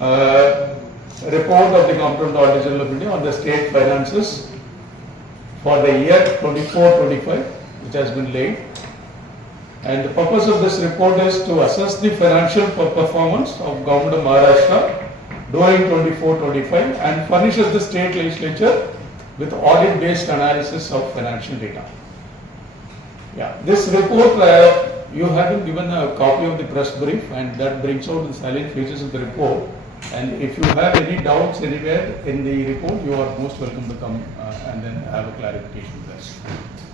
report of the Comptroller Auditor General of India on the state finances for the year 24-25, which has been laid. And the purpose of this report is to assess the financial performance of Government of Maharashtra during 24-25 and furnishes the state legislature with audit-based analysis of financial data. Yeah, this report, you have been given a copy of the press brief, and that brings out the salient features of the report. And if you have any doubts anywhere in the report, you are most welcome to come and then have a clarification with us.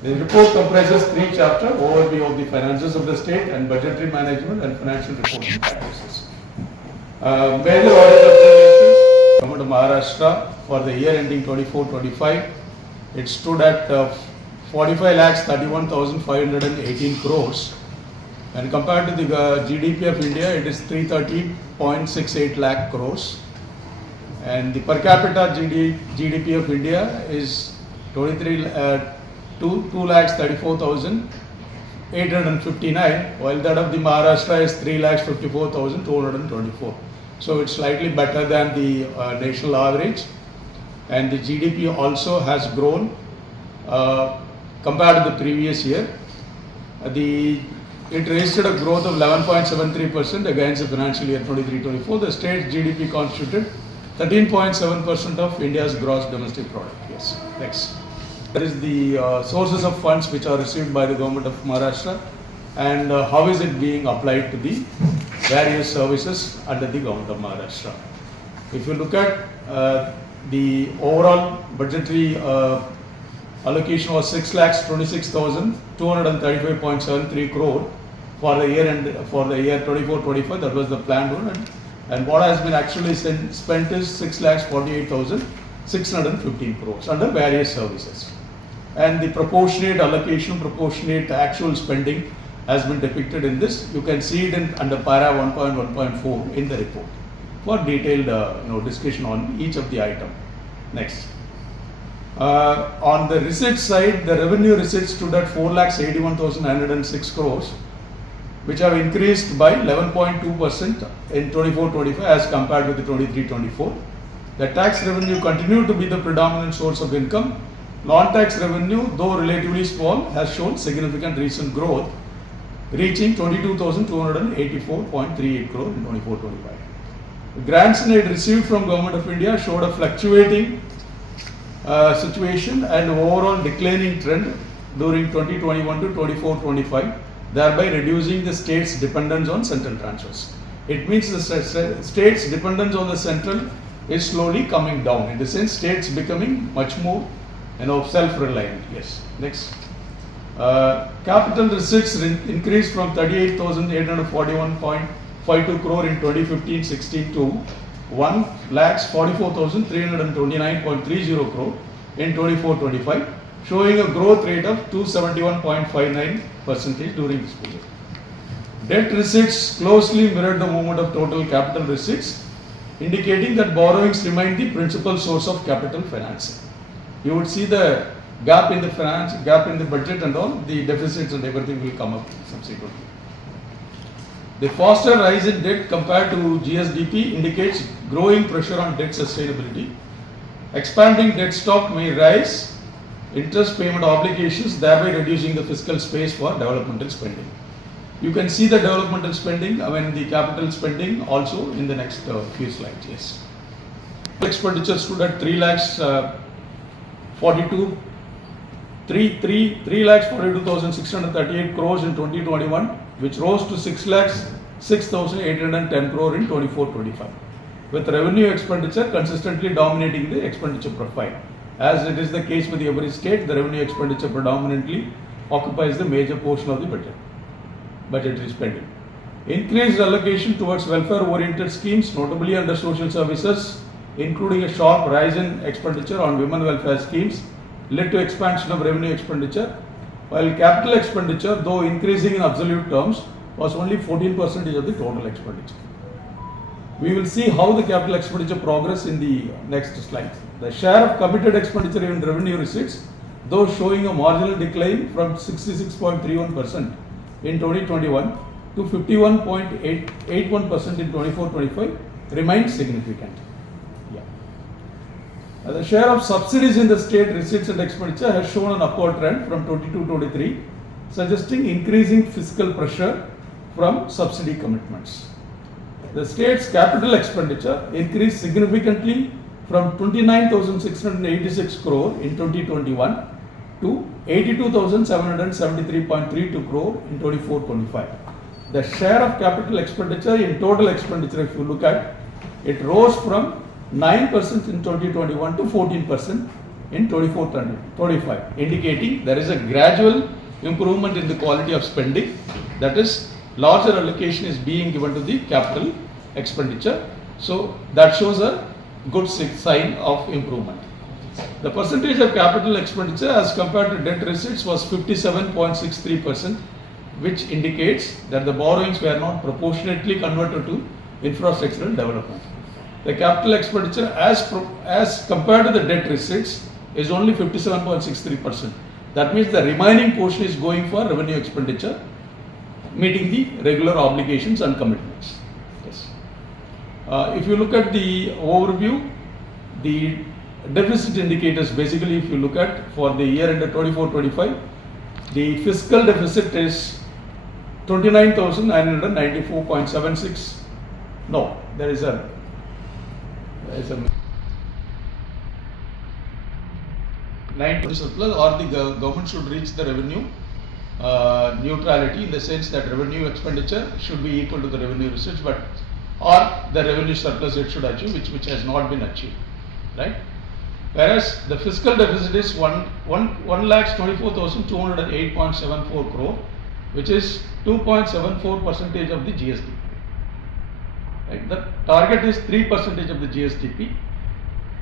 The report comprises 3 chapters: overview of the finances of the state and budgetary management and financial reporting practices. Major audit observations: Government of Maharashtra for the year ending 24-25, it stood at 45,31,518 crores, and compared to the GDP of India, it is 330.68 lakh crores, and the per capita GDP of India is 2,34,859, while that of the Maharashtra is 3,54,224. So it's slightly better than the national average, and the GDP also has grown compared to the previous year. It registered a growth of 11.73% against the financial year 23-24. The state's GDP constituted 13.7% of India's gross domestic product. Yes, next. That is the sources of funds which are received by the Government of Maharashtra, and how is it being applied to the various services under the Government of Maharashtra. If you look at the overall budgetary allocation was 6,26,235.73 crore for the year 24-25. That was the planned one, and what has been actually spent is 6,48,615 crores under various services. And the proportionate allocation, proportionate actual spending has been depicted in this. You can see it under para 1.1.4 in the report for detailed discussion on each of the item. Next. On the receipts side, the revenue receipts stood at 4,81,906 crores, which have increased by 11.2% in 24-25 as compared with the 23-24. The tax revenue continued to be the predominant source of income. Non-tax revenue, though relatively small, has shown significant recent growth, reaching 22,284.38 crore in 24-25. The grants and aid received from Government of India showed a fluctuating situation and overall declining trend during 2021 to 24-25, thereby reducing the state's dependence on central transfers. It means the state's dependence on the central is slowly coming down. In the sense, states becoming much more self-reliant. Yes. Next. Capital receipts increased from 38,841.52 crore in 2015-16 to 1,44,329.30 crore in 24-25, showing a growth rate of 271.59% during this period. Debt receipts closely mirrored the movement of total capital receipts, indicating that borrowings remain the principal source of capital financing. You would see the gap in the budget and all, the deficits and everything will come up subsequently. The faster rise in debt compared to GSDP indicates growing pressure on debt sustainability. Expanding debt stock may rise interest payment obligations, thereby reducing the fiscal space for developmental spending. You can see the developmental spending, the capital spending also in the next few slides. Yes. Expenditure stood at 3,42,638 crores in 2021, which rose to 6,0810 crore in 24-25, with revenue expenditure consistently dominating the expenditure profile. As it is the case with every state, the revenue expenditure predominantly occupies the major portion of the budgetary spending. Increased allocation towards welfare-oriented schemes, notably under social services, including a sharp rise in expenditure on women welfare schemes, led to expansion of revenue expenditure, while capital expenditure, though increasing in absolute terms, was only 14% of the total expenditure. We will see how the capital expenditure progress in the next slide. The share of committed expenditure in revenue receipts, though showing a marginal decline from 66.31% in 2021 to 51.81% in 24-25, remained significant. The share of subsidies in the state receipts and expenditure has shown an upward trend from 22-23, suggesting increasing fiscal pressure from subsidy commitments. The state's capital expenditure increased significantly from 29,686 crore in 2021 to 82,773.32 crore in 24-25. The share of capital expenditure in total expenditure, if you look at, it rose from 9% in 2021 to 14% in 24-25, indicating there is a gradual improvement in the quality of spending. That is, larger allocation is being given to the capital expenditure. So that shows a good sign of improvement. The percentage of capital expenditure as compared to debt receipts was 57.63%, which indicates that the borrowings were not proportionately converted to infrastructural development. The capital expenditure as compared to the debt receipts is only 57.63%. That means the remaining portion is going for revenue expenditure, meeting the regular obligations and commitments. Yes. If you look at the overview, the deficit indicators, basically if you look at for the year ended 24-25, the fiscal deficit is 29,994.76. No, there is a 9% surplus, or the government should reach the revenue neutrality, in the sense that revenue expenditure should be equal to the revenue receipts, but or the revenue surplus it should achieve, which has not been achieved, right? Whereas the fiscal deficit is 1,24,208.74 crore, which is 2.74% of the GST. Right? The target is 3% of the GSTP,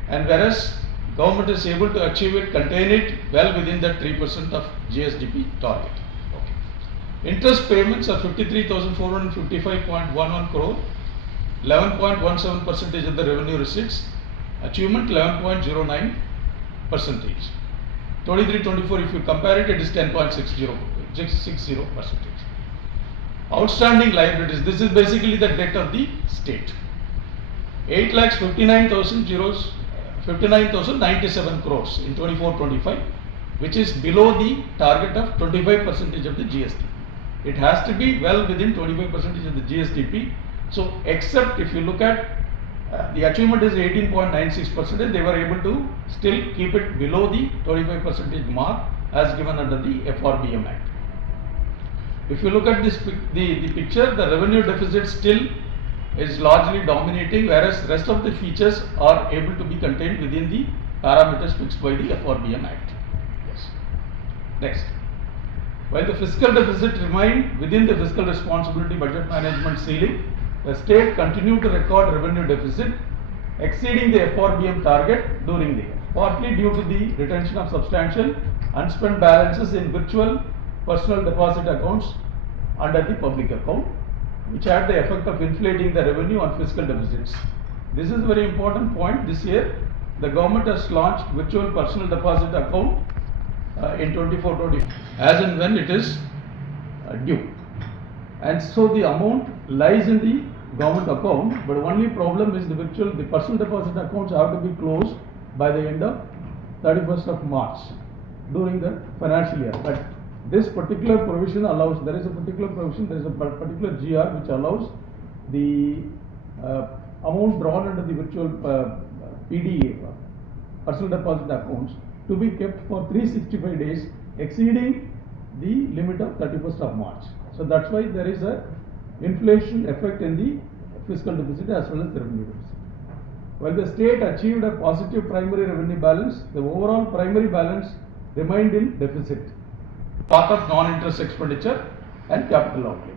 and whereas government is able to achieve it, contain it well within that 3% of GSTP target. Okay. Interest payments are 53,455.11 crore, 11.17% of the revenue receipts. Achievement 11.09%. 23-24, if you compare it, it is 10.60%. Outstanding liabilities, this is basically the debt of the state. 8,59,097 crores in 24-25, which is below the target of 25% of the GST. It has to be well within 25% of the GSTP. So, except if you look at the achievement is 18.96%, they were able to still keep it below the 25% mark as given under the FRBM Act. If you look at this the picture, the revenue deficit still is largely dominating, whereas rest of the features are able to be contained within the parameters fixed by the FRBM Act. Yes. Next. While the fiscal deficit remained within the fiscal responsibility budget management ceiling, the state continued to record revenue deficit exceeding the FRBM target during the year, partly due to the retention of substantial unspent balances in virtual personal deposit accounts under the public account, which had the effect of inflating the revenue on fiscal deficits. This is a very important point. This year, the government has launched virtual personal deposit account in 24-25 as and when it is due. And so the amount lies in the government account, but only problem is the personal deposit accounts have to be closed by the end of 31st of March during the financial year. But this particular provision allows, there is a particular provision, there is a particular GR which allows the amount drawn under the virtual PDA, personal deposit accounts, to be kept for 365 days exceeding the limit of 31st of March. So that's why there is a inflation effect in the fiscal deficit as well as the revenue deficit. While the state achieved a positive primary revenue balance, the overall primary balance remained in deficit. Part of non-interest expenditure and capital outlay.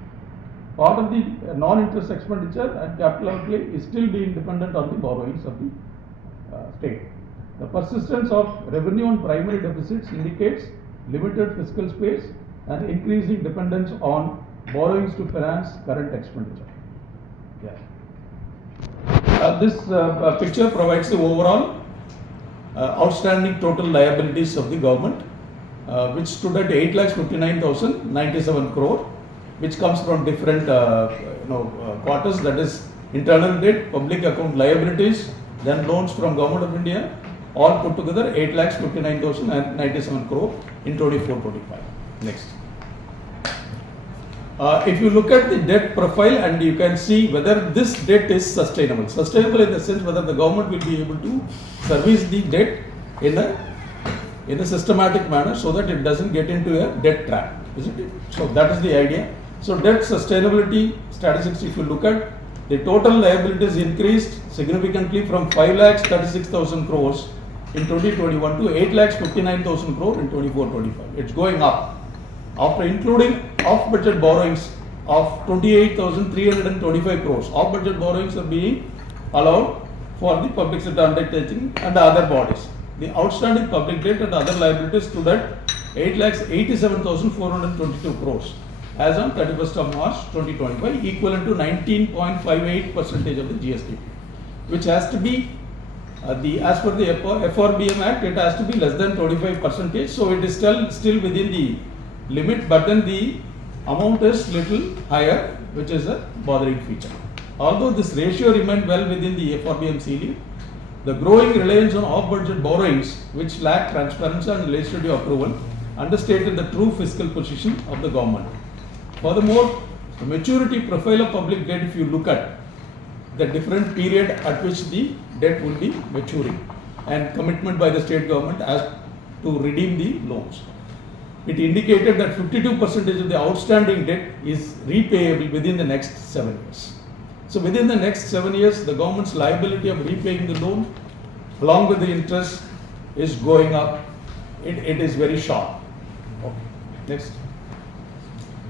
Part of the non-interest expenditure and capital outlay is still being dependent on the borrowings of the state. The persistence of revenue on primary deficits indicates limited fiscal space and increasing dependence on borrowings to finance current expenditure. Yeah. This picture provides the overall outstanding total liabilities of the government, which stood at 8,59,097 crore, which comes from different quarters, that is internal debt, public account liabilities, then loans from Government of India, all put together 8,59,097 crore in 24-25. Next. If you look at the debt profile and you can see whether this debt is sustainable. Sustainable in the sense whether the government will be able to service the debt in a systematic manner so that it doesn't get into a debt trap, isn't it? So that is the idea. So debt sustainability statistics, if you look at, the total liabilities increased significantly from 5,36,000 crores in 2021 to 8,59,000 crore in 24-25. It's going up. After including off-budget borrowings of 28,325 crores, off-budget borrowings are being allowed for the public sector undertaking and other bodies. The outstanding public debt and other liabilities stood at 8,87,422 crores as on 31st of March 2025, equivalent to 19.58% of the GSDP, which has to be as per the FRBM Act, it has to be less than 25%. So it is still within the limit, but then the amount is little higher, which is a bothering feature. Although this ratio remained well within the FRBM ceiling, the growing reliance on off-budget borrowings, which lack transparency and legislative approval, understated the true fiscal position of the government. Furthermore, the maturity profile of public debt, if you look at the different period at which the debt will be maturing and commitment by the state government as to redeem the loans. It indicated that 52% of the outstanding debt is repayable within the next 7 years. So within the next 7 years, the government's liability of repaying the loan along with the interest is going up. It is very sharp. Okay. Next.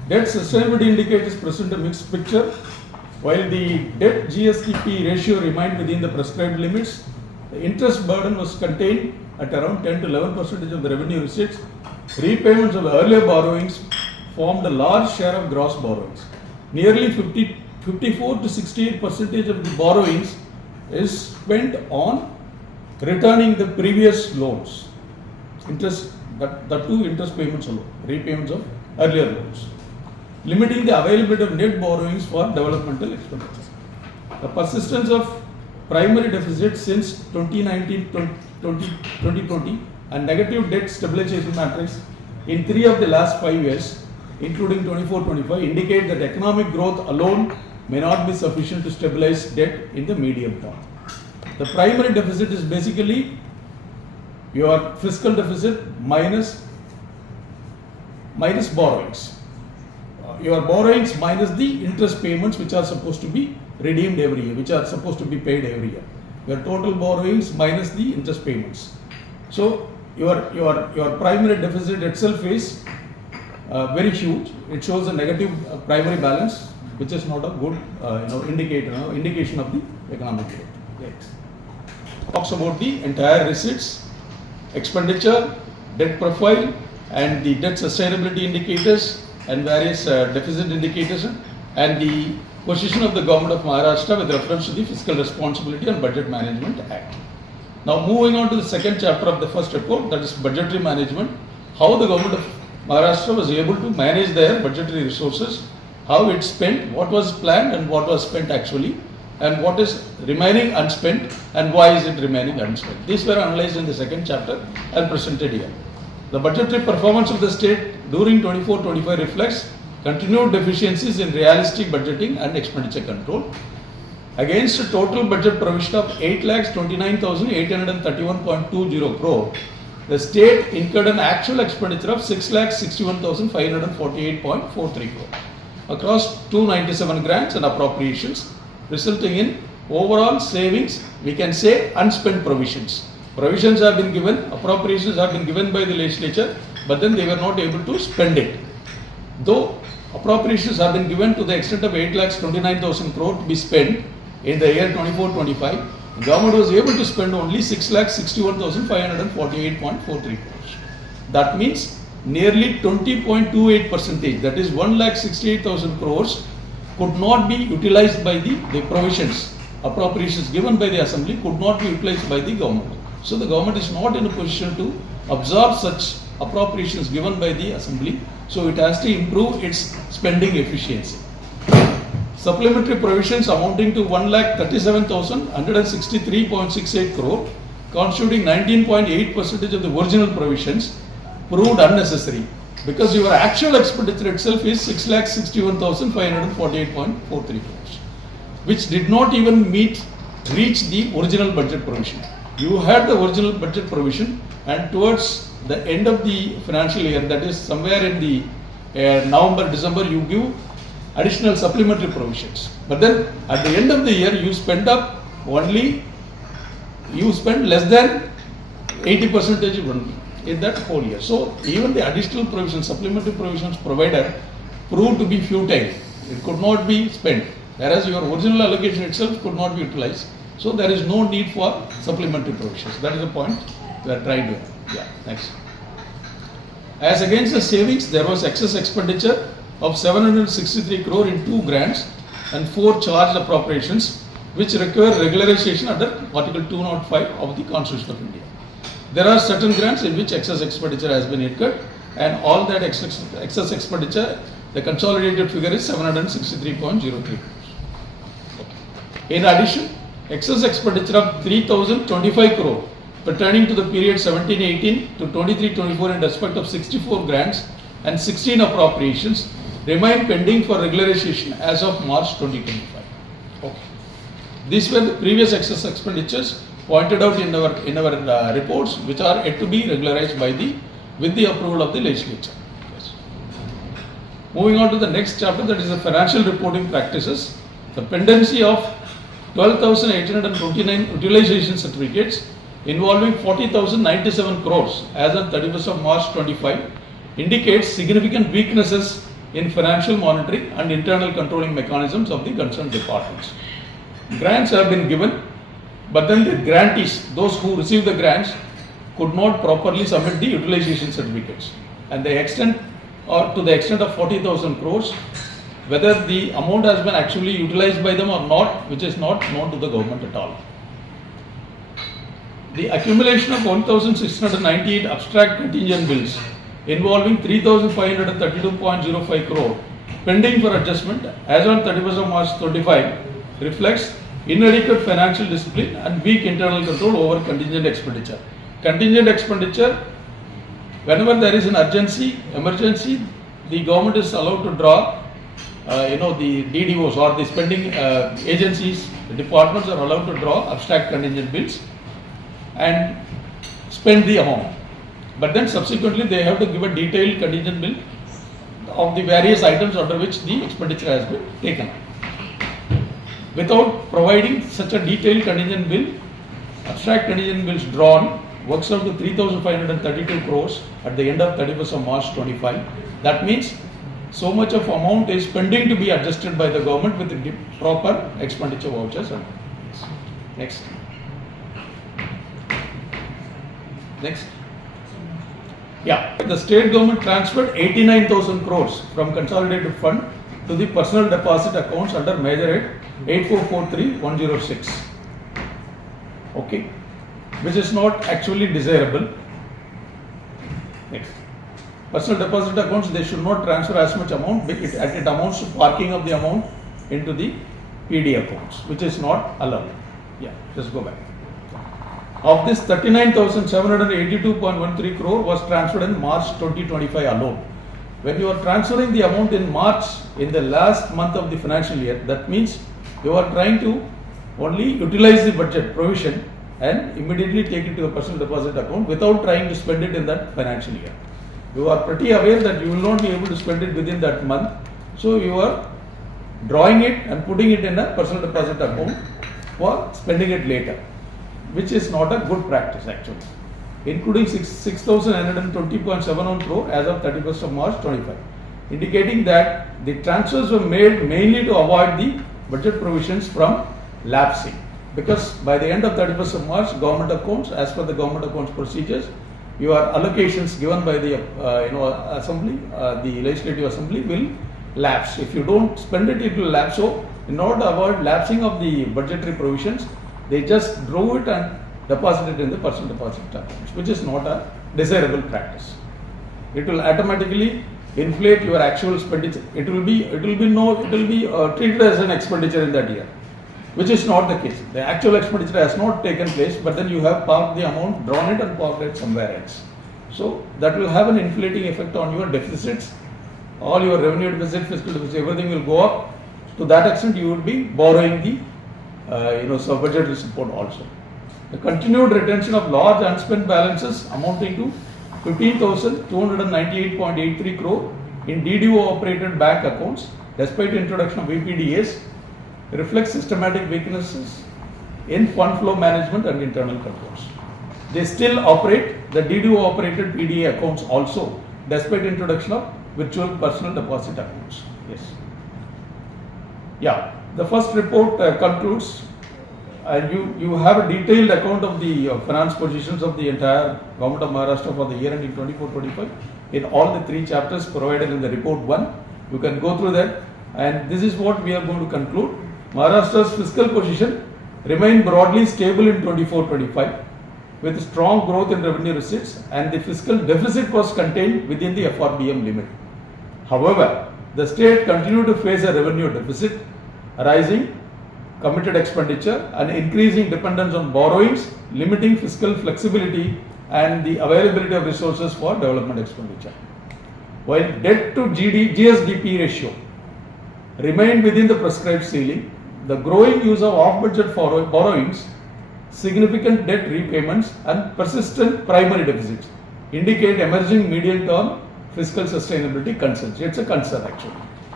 Debt sustainability indicators present a mixed picture. While the debt GSDP ratio remained within the prescribed limits, the interest burden was contained at around 10 to 11% of the revenue receipts. Repayments of earlier borrowings formed a large share of gross borrowings. Nearly 54 to 68% of the borrowings is spent on returning the previous loans. Interest, that too interest payments alone, repayments of earlier loans, limiting the availability of net borrowings for developmental expenditures. The persistence of primary deficit since 2019-2020 and negative debt stabilization matrix in 3 of the last 5 years, including 24-25, indicate that economic growth alone may not be sufficient to stabilize debt in the medium term. The primary deficit is basically your fiscal deficit minus borrowings. Your borrowings minus the interest payments which are supposed to be redeemed every year, which are supposed to be paid every year. Your total borrowings minus the interest payments. So your primary deficit itself is very huge. It shows a negative primary balance, which is not a good indication of the economic growth. Next. Talks about the entire receipts, expenditure, debt profile, and the debt sustainability indicators and various deficit indicators, and the position of the government of Maharashtra with reference to the Fiscal Responsibility and Budget Management Act. Now moving on to the second chapter of the first report, that is budgetary management, how the government of Maharashtra was able to manage their budgetary resources, how it spent, what was planned and what was spent actually, and what is remaining unspent and why is it remaining unspent. These were analyzed in the second chapter and presented here. The budgetary performance of the state during 24-25 reflects continued deficiencies in realistic budgeting and expenditure control. Against a total budget provision of 8,29,831.20 crore, the state incurred an actual expenditure of 6,61,548.43 crore across 297 grants and appropriations, resulting in overall savings, we can say unspent provisions. Provisions have been given, appropriations have been given by the legislature, but then they were not able to spend it. Though appropriations have been given to the extent of 8,29,000 crore to be spent in the year 24-25, the government was able to spend only 6,61,548.43 crores. That means nearly 20.28%, that is 1,68,000 crores could not be utilized by the provisions, appropriations given by the assembly could not be utilized by the government. So the government is not in a position to absorb such appropriations given by the assembly, so it has to improve its spending efficiency. supplementary provisions amounting to 1,37,163.68 crore, constituting 19.8% of the original provisions, proved unnecessary because your actual expenditure itself is 6,61,548.43 crores, which did not even reach the original budget provision. You had the original budget provision, and towards the end of the financial year, that is somewhere in the November, December, you give additional supplementary provisions. But then at the end of the year, you spend less than 80% only in that whole year. So even the additional provisions, supplementary provisions provided proved to be futile. It could not be spent, whereas your original allocation itself could not be utilized. So there is no need for supplementary provisions. That is the point we are trying to. Yeah, next. As against the savings, there was excess expenditure of 763 crore in 2 grants and 4 charged appropriations, which require regularization under Article 205 of the Constitution of India. There are certain grants in which excess expenditure has been incurred, and all that excess expenditure, the consolidated figure is 763.03 crores. In addition, excess expenditure of 3,025 crore pertaining to the period 17-18 to 23-24 in respect of 64 grants and 16 appropriations remain pending for regularization as of March 2025. Okay. These were the previous excess expenditures pointed out in our reports, which are yet to be regularized with the approval of the legislature. Yes. Moving on to the next chapter, that is the financial reporting practices. The pendency of 12,829 utilization certificates involving 40,097 crores as on 31st of March 25 indicates significant weaknesses in financial monitoring and internal controlling mechanisms of the concerned departments. Grants have been given, but then the grantees, those who receive the grants, could not properly submit the utilization certificates. And to the extent of 40,000 crores, whether the amount has been actually utilized by them or not, which is not known to the government at all. The accumulation of 1,698 abstract contingent bills involving 3,532.05 crore pending for adjustment as on 31st of March 25 reflects inadequate financial discipline and weak internal control over contingent expenditure. Contingent expenditure, whenever there is an emergency, the government is allowed to draw, the DDOs or the spending agencies, the departments are allowed to draw abstract contingent bills and spend the amount. But then subsequently they have to give a detailed contingent bill of the various items under which the expenditure has been taken. Without providing such a detailed contingent bill, abstract contingent bills drawn works out to 3,532 crores at the end of 31st of March 25. That means so much of amount is pending to be adjusted by the government with the proper expenditure vouchers. Next. Yeah, the state government transferred 89,000 crores from consolidated fund to the personal deposit accounts under Major Head 8443106. Okay, which is not actually desirable. Next. Personal deposit accounts, they should not transfer as much amount, it amounts to parking of the amount into the PD accounts, which is not allowed. Yeah, just go back. Of this, 39,782.13 crore was transferred in March 2025 alone. When you are transferring the amount in March, in the last month of the financial year, that means you are trying to only utilize the budget provision and immediately take it to the personal deposit account without trying to spend it in that financial year. You are pretty aware that you will not be able to spend it within that month, so you are drawing it and putting it in a personal deposit account for spending it later, which is not a good practice actually, including 6,920.71 crore as of 31st of March 25, indicating that the transfers were made mainly to avoid the budget provisions from lapsing, because by the end of 31st of March, government accounts, as per the government accounts procedures, your allocations given by the assembly, the legislative assembly will lapse. If you don't spend it, it will lapse. So in order to avoid lapsing of the budgetary provisions, they just draw it and deposit it in the personal deposit accounts, which is not a desirable practice. It will automatically inflate your actual expenditure. It will be treated as an expenditure in that year, which is not the case. The actual expenditure has not taken place, but then you have parked the amount, drawn it and parked it somewhere else. So that will have an inflating effect on your deficits. All your revenue deficit, fiscal deficit, everything will go up. To that extent, you will be borrowing the budgetary support also. The continued retention of large unspent balances amounting to 15,298.83 crore in DDO operated bank accounts despite introduction of VPDAs reflects systematic weaknesses in fund flow management and internal controls. They still operate the DDO operated PDA accounts also despite introduction of virtual personal deposit accounts. Yes. Yeah. The first report concludes, and you have a detailed account of the finance positions of the entire government of Maharashtra for the year ending 24-25 in all the 3 chapters provided in the report 1. You can go through that, and this is what we are going to conclude. Maharashtra's fiscal position remained broadly stable in 24-25 with strong growth in revenue receipts, and the fiscal deficit was contained within the FRBM limit. However, the state continued to face a revenue deficit arising committed expenditure and increasing dependence on borrowings, limiting fiscal flexibility and the availability of resources for development expenditure. While debt to GSDP ratio remained within the prescribed ceiling, the growing use of off-budget borrowings, significant debt repayments and persistent primary deficits indicate emerging medium-term fiscal sustainability concerns. It's a concern actually.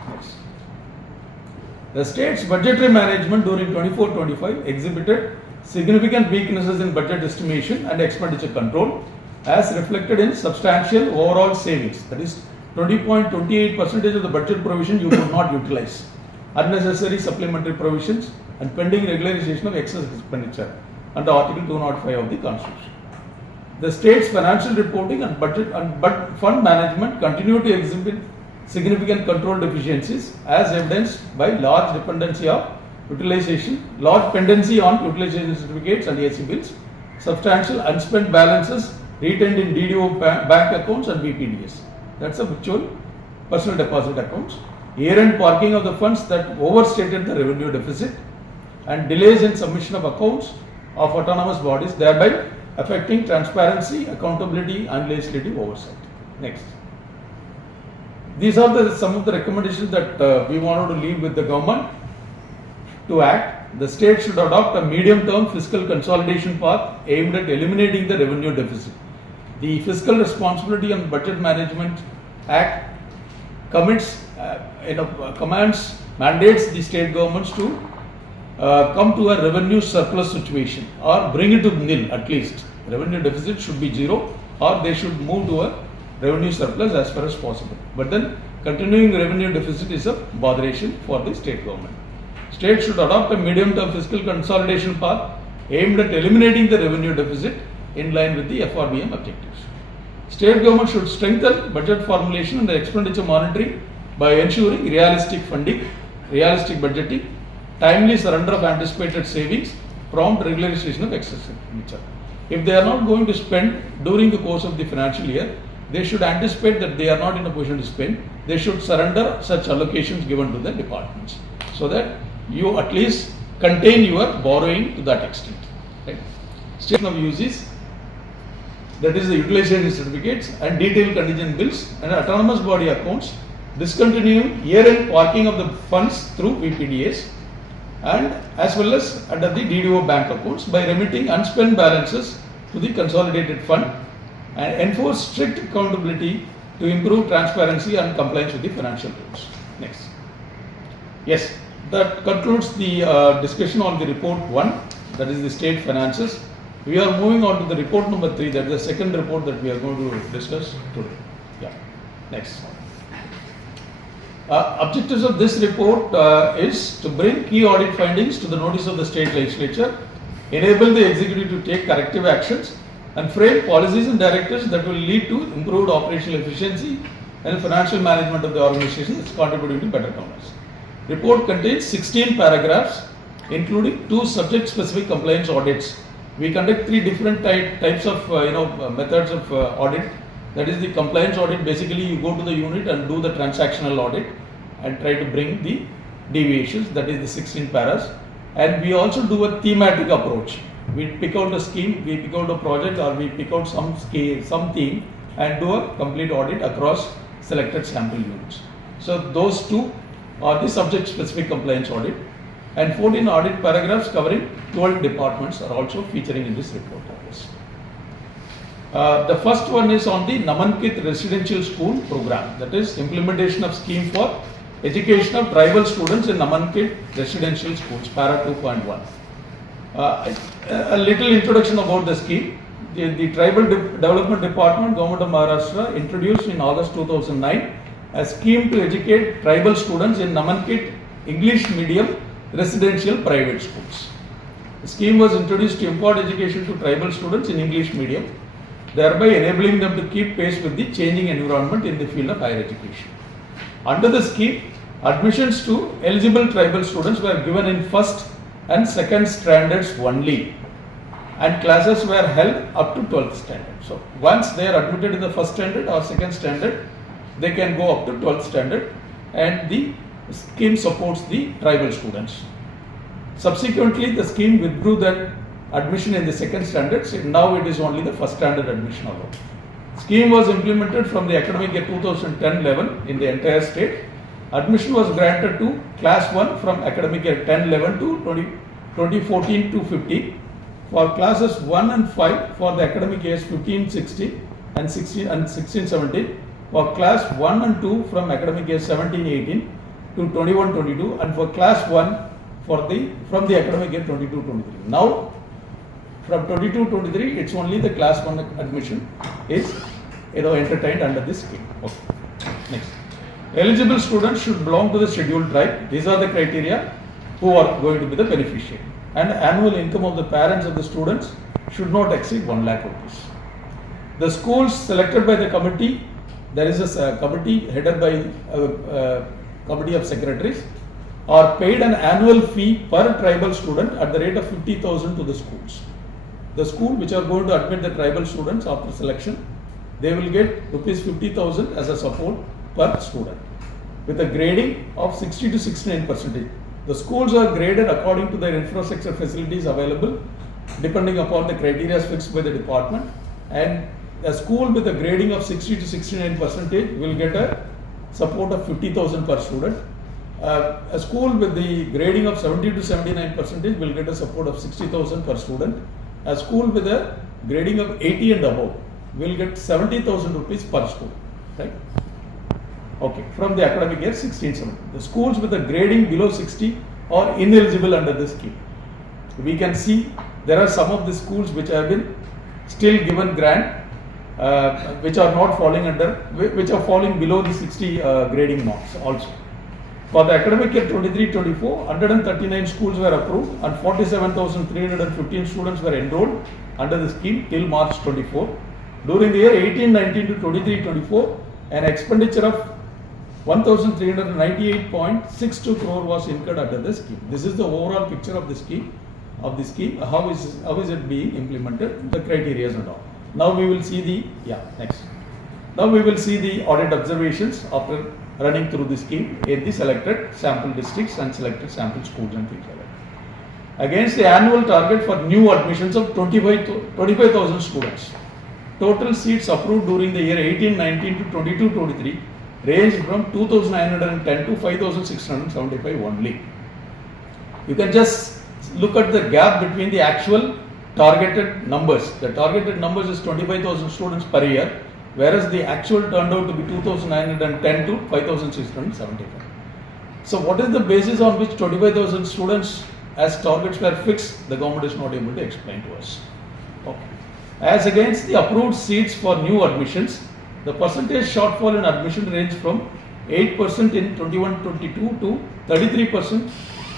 Next. The state's budgetary management during 24-25 exhibited significant weaknesses in budget estimation and expenditure control as reflected in substantial overall savings. That is 20.28% of the budget provision you could not utilize. Unnecessary supplementary provisions and pending regularization of excess expenditure under Article 205 of the Constitution. The state's financial reporting and budget and fund management continue to exhibit significant control deficiencies as evidenced by large pendency on utilization certificates and AC bills, substantial unspent balances retained in DDO bank accounts and VPDAs. That's a virtual personal deposit accounts. Year-end parking of the funds that overstated the revenue deficit and delays in submission of accounts of autonomous bodies, thereby affecting transparency, accountability and legislative oversight. Next. These are some of the recommendations that we wanted to leave with the government to act. The state should adopt a medium-term fiscal consolidation path aimed at eliminating the revenue deficit. The Fiscal Responsibility and Budget Management Act mandates the state governments to come to a revenue surplus situation or bring it to nil at least. Revenue deficit should be 0 or they should move to a revenue surplus as far as possible. But then continuing revenue deficit is a botheration for the state government. State should adopt a medium-term fiscal consolidation path aimed at eliminating the revenue deficit in line with the FRBM objectives. State government should strengthen budget formulation and expenditure monitoring by ensuring realistic funding, realistic budgeting, timely surrender of anticipated savings, prompt regularization of excess expenditure. If they are not going to spend during the course of the financial year, they should anticipate that they are not in a position to spend. They should surrender such allocations given to the departments so that you at least contain your borrowing to that extent. Right? State of uses, that is the utilization certificates and detailed contingent bills and autonomous body accounts, discontinuing year-end parking of the funds through VPDAs and as well as under the DDO bank accounts by remitting unspent balances to the consolidated fund and enforce strict accountability to improve transparency and compliance with the financial rules. Next. Yes, that concludes the discussion on the report 1, that is the state finances. We are moving on to the report number 3, that is the second report that we are going to discuss today. Yeah. Next. Objectives of this report is to bring key audit findings to the notice of the state legislature, enable the executive to take corrective actions and frame policies and directives that will lead to improved operational efficiency and financial management of the organization that's contributing to better governance. Report contains 16 paragraphs including 2 subject-specific compliance audits. We conduct 3 different types of methods of audit. That is the compliance audit. Basically, you go to the unit and do the transactional audit and try to bring the deviations. That is the 16 paras. And we also do a thematic approach. We pick out a scheme, we pick out a project, or we pick out some scale, some theme, and do a complete audit across selected sample units. So those two are the subject specific compliance audit, and 14 audit paragraphs covering 12 departments are also featuring in this report. The first one is on the Namankit Residential School Program, that is implementation of scheme for education of tribal students in Namankit Residential Schools, para 2.1. A little introduction about the scheme. The Tribal Development Department, Government of Maharashtra, introduced in August 2009 a scheme to educate tribal students in Namankit English medium residential private schools. The scheme was introduced to impart education to tribal students in English medium, thereby enabling them to keep pace with the changing environment in the field of higher education. Under the scheme, admissions to eligible tribal students were given in first and second standards only, and classes were held up to 12th standard. So once they are admitted in the first standard or second standard, they can go up to 12th standard, and the scheme supports the tribal students. Subsequently, the scheme withdrew that admission in the second standard, so now it is only the first standard admission alone. Scheme was implemented from the academic year 2010-11 in the entire state. Admission was granted to class 1 from academic year 10-11 to 2014-15. For classes 1 and 5 for the academic years 15-16 and 16-17. For class 1 and 2 from academic year 17-18 to 21-22, and for class 1 from the academic year 22-23. Now from 22-23, it's only the class 1 admission is entertained under this scheme. Okay. Next. Eligible students should belong to the scheduled tribe. These are the criteria who are going to be the beneficiary. And annual income of the parents of the students should not exceed 1 lakh rupees. The schools selected by the committee, there is a committee headed by a committee of secretaries, are paid an annual fee per tribal student at the rate of 50,000 to the schools. The school which are going to admit the tribal students after selection, they will get rupees 50,000 as a support per student with a grading of 60 to 69%. The schools are graded according to their infrastructure facilities available depending upon the criteria fixed by the department, and a school with a grading of 60 to 69% will get a support of 50,000 per student. A school with the grading of 70 to 79% will get a support of 60,000 per student. A school with a grading of 80 and above will get 70,000 rupees per school. Right? Okay, from the academic year 16-17. The schools with a grading below 60 are ineligible under this scheme. We can see there are some of the schools which have been still given grant, which are not falling under, which are falling below the 60 grading norms also. For the academic year 23-24, 139 schools were approved and 47,315 students were enrolled under the scheme till March 24. During the year 18-19 to 23-24, an expenditure of 1,398.62 crore was incurred under the scheme. This is the overall picture of the scheme. How is it being implemented? The criteria and all. Now we will see the next. Now we will see the audit observations after running through the scheme in the selected sample districts and selected sample schools and things like that. Against the annual target for new admissions of 25,000 students, total seats approved during the year 18-19 to 22-23 ranged from 2,910 to 5,675 only. You can just look at the gap between the actual targeted numbers. The targeted numbers is 25,000 students per year, whereas the actual turned out to be 2,910 to 5,675. So what is the basis on which 25,000 students as targets were fixed? The government is not able to explain to us. Okay. As against the approved seats for new admissions, the percentage shortfall in admission ranged from 8% in 21-22 to 33%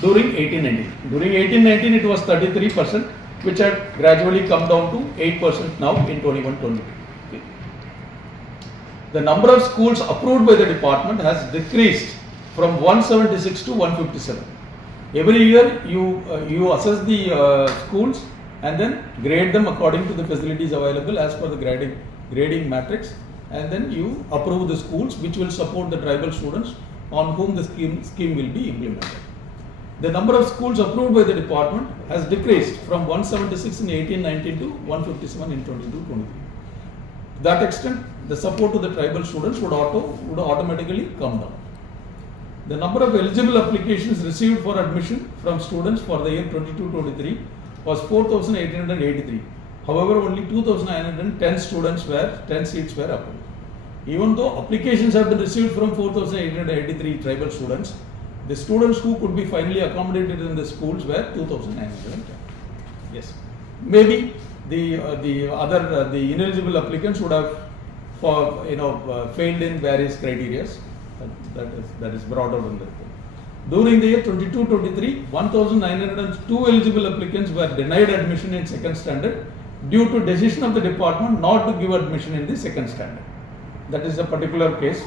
during 18-19. During 18-19 it was 33%, which had gradually come down to 8% now in 21-22. Okay. The number of schools approved by the department has decreased from 176 to 157. Every year you assess the schools and then grade them according to the facilities available as per the grading matrix. and then you approve the schools which will support the tribal students on whom the scheme will be implemented. The number of schools approved by the department has decreased from 176 in 1819 to 157 in 22-23. To that extent, the support to the tribal students would automatically come down. The number of eligible applications received for admission from students for the year 22-23 was 4,883. However, only 2,910 seats were approved. Even though applications have been received from 4,883 tribal students, the students who could be finally accommodated in the schools were 2,910. Yes, maybe the ineligible applicants would have failed in various criteria. That is brought out in the report. During the year 22-23, 1,902 eligible applicants were denied admission in second standard due to decision of the department not to give admission in the second standard. That is a particular case.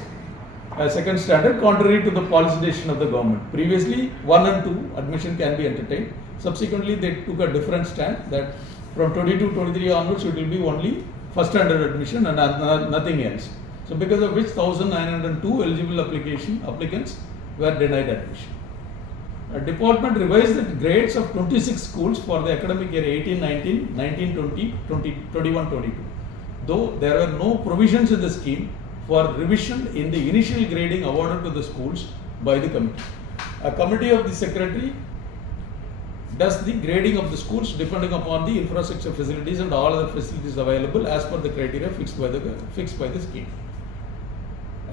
Second standard, contrary to the policy decision of the government. Previously, 1 and 2 admission can be entertained. Subsequently, they took a different stand that from 22-23 onwards it will be only first standard admission and nothing else. So, because of which 1,902 eligible applicants were denied admission. A department revised the grades of 26 schools for the academic year 18-19, 19-20, 21-22. Though there are no provisions in the scheme for revision in the initial grading awarded to the schools by the committee. A committee of the secretary does the grading of the schools depending upon the infrastructure facilities and all other facilities available as per the criteria fixed by the scheme.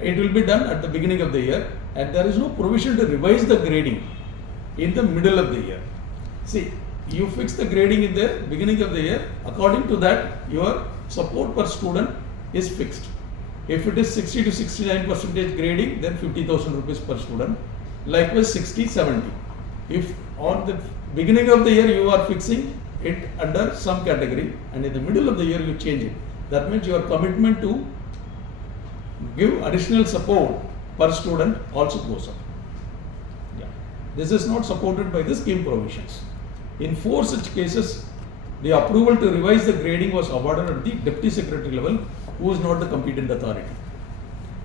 It will be done at the beginning of the year, and there is no provision to revise the grading in the middle of the year. See, you fix the grading in the beginning of the year. According to that, your support per student is fixed. If it is 60 to 69% grading, then 50,000 rupees per student. Likewise, 60-70. If on the beginning of the year you are fixing it under some category, and in the middle of the year you change it, that means your commitment to give additional support per student also goes up. Yeah. This is not supported by the scheme provisions. In 4 such cases, the approval to revise the grading was awarded at the deputy secretary level, who is not the competent authority.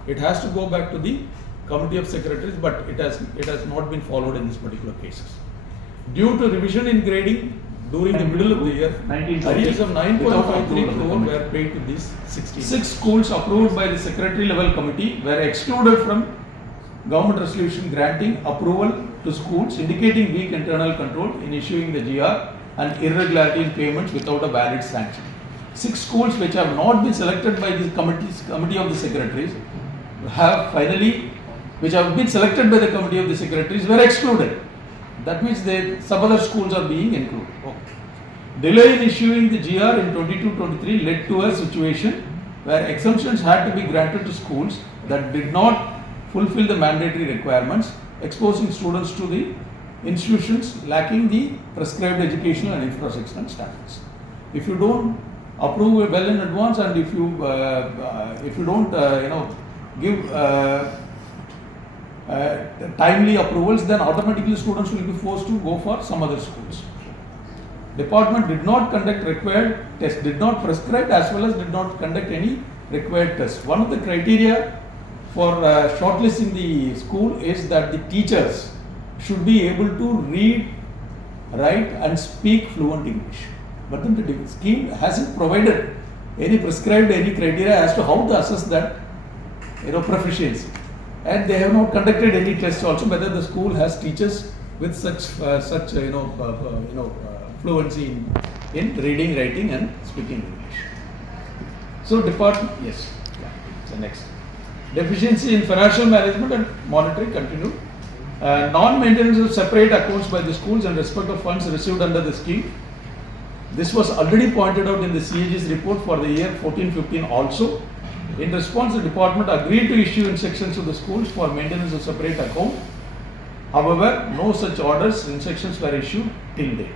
It has to go back to the committee of secretaries, but it has not been followed in this particular cases. Due to revision in grading during the middle of the year, arrears of 9.53 crore were paid to these 66 schools approved by the secretary level committee were excluded from government resolution granting approval to schools indicating weak internal control in issuing the GR and irregularity in payments without a valid sanction. 6 schools which have not been selected by the committee of the secretaries which have been selected by the committee of the secretaries were excluded. That means some other schools are being included. Okay. Delay in issuing the GR in 22-23 led to a situation where exemptions had to be granted to schools that did not fulfill the mandatory requirements, exposing students to the institutions lacking the prescribed educational and infrastructural standards. If you don't approve well in advance, and if you don't give timely approvals, then automatically students will be forced to go for some other schools. Department did not conduct required tests, did not prescribe as well as did not conduct any required tests. One of the criteria for shortlisting the school is that the teachers should be able to read, write and speak fluent English. But then the scheme hasn't provided any criteria as to how to assess that proficiency. And they have not conducted any tests also whether the school has teachers with such fluency in reading, writing and speaking English. So department, yes. So next, deficiency in financial management and monitoring continued. Non-maintenance of separate accounts by the schools in respect of funds received under the scheme. This was already pointed out in the CAG's report for the year 14-15 also. In response, the department agreed to issue instructions to the schools for maintenance of separate account. However, no such orders, instructions were issued till date.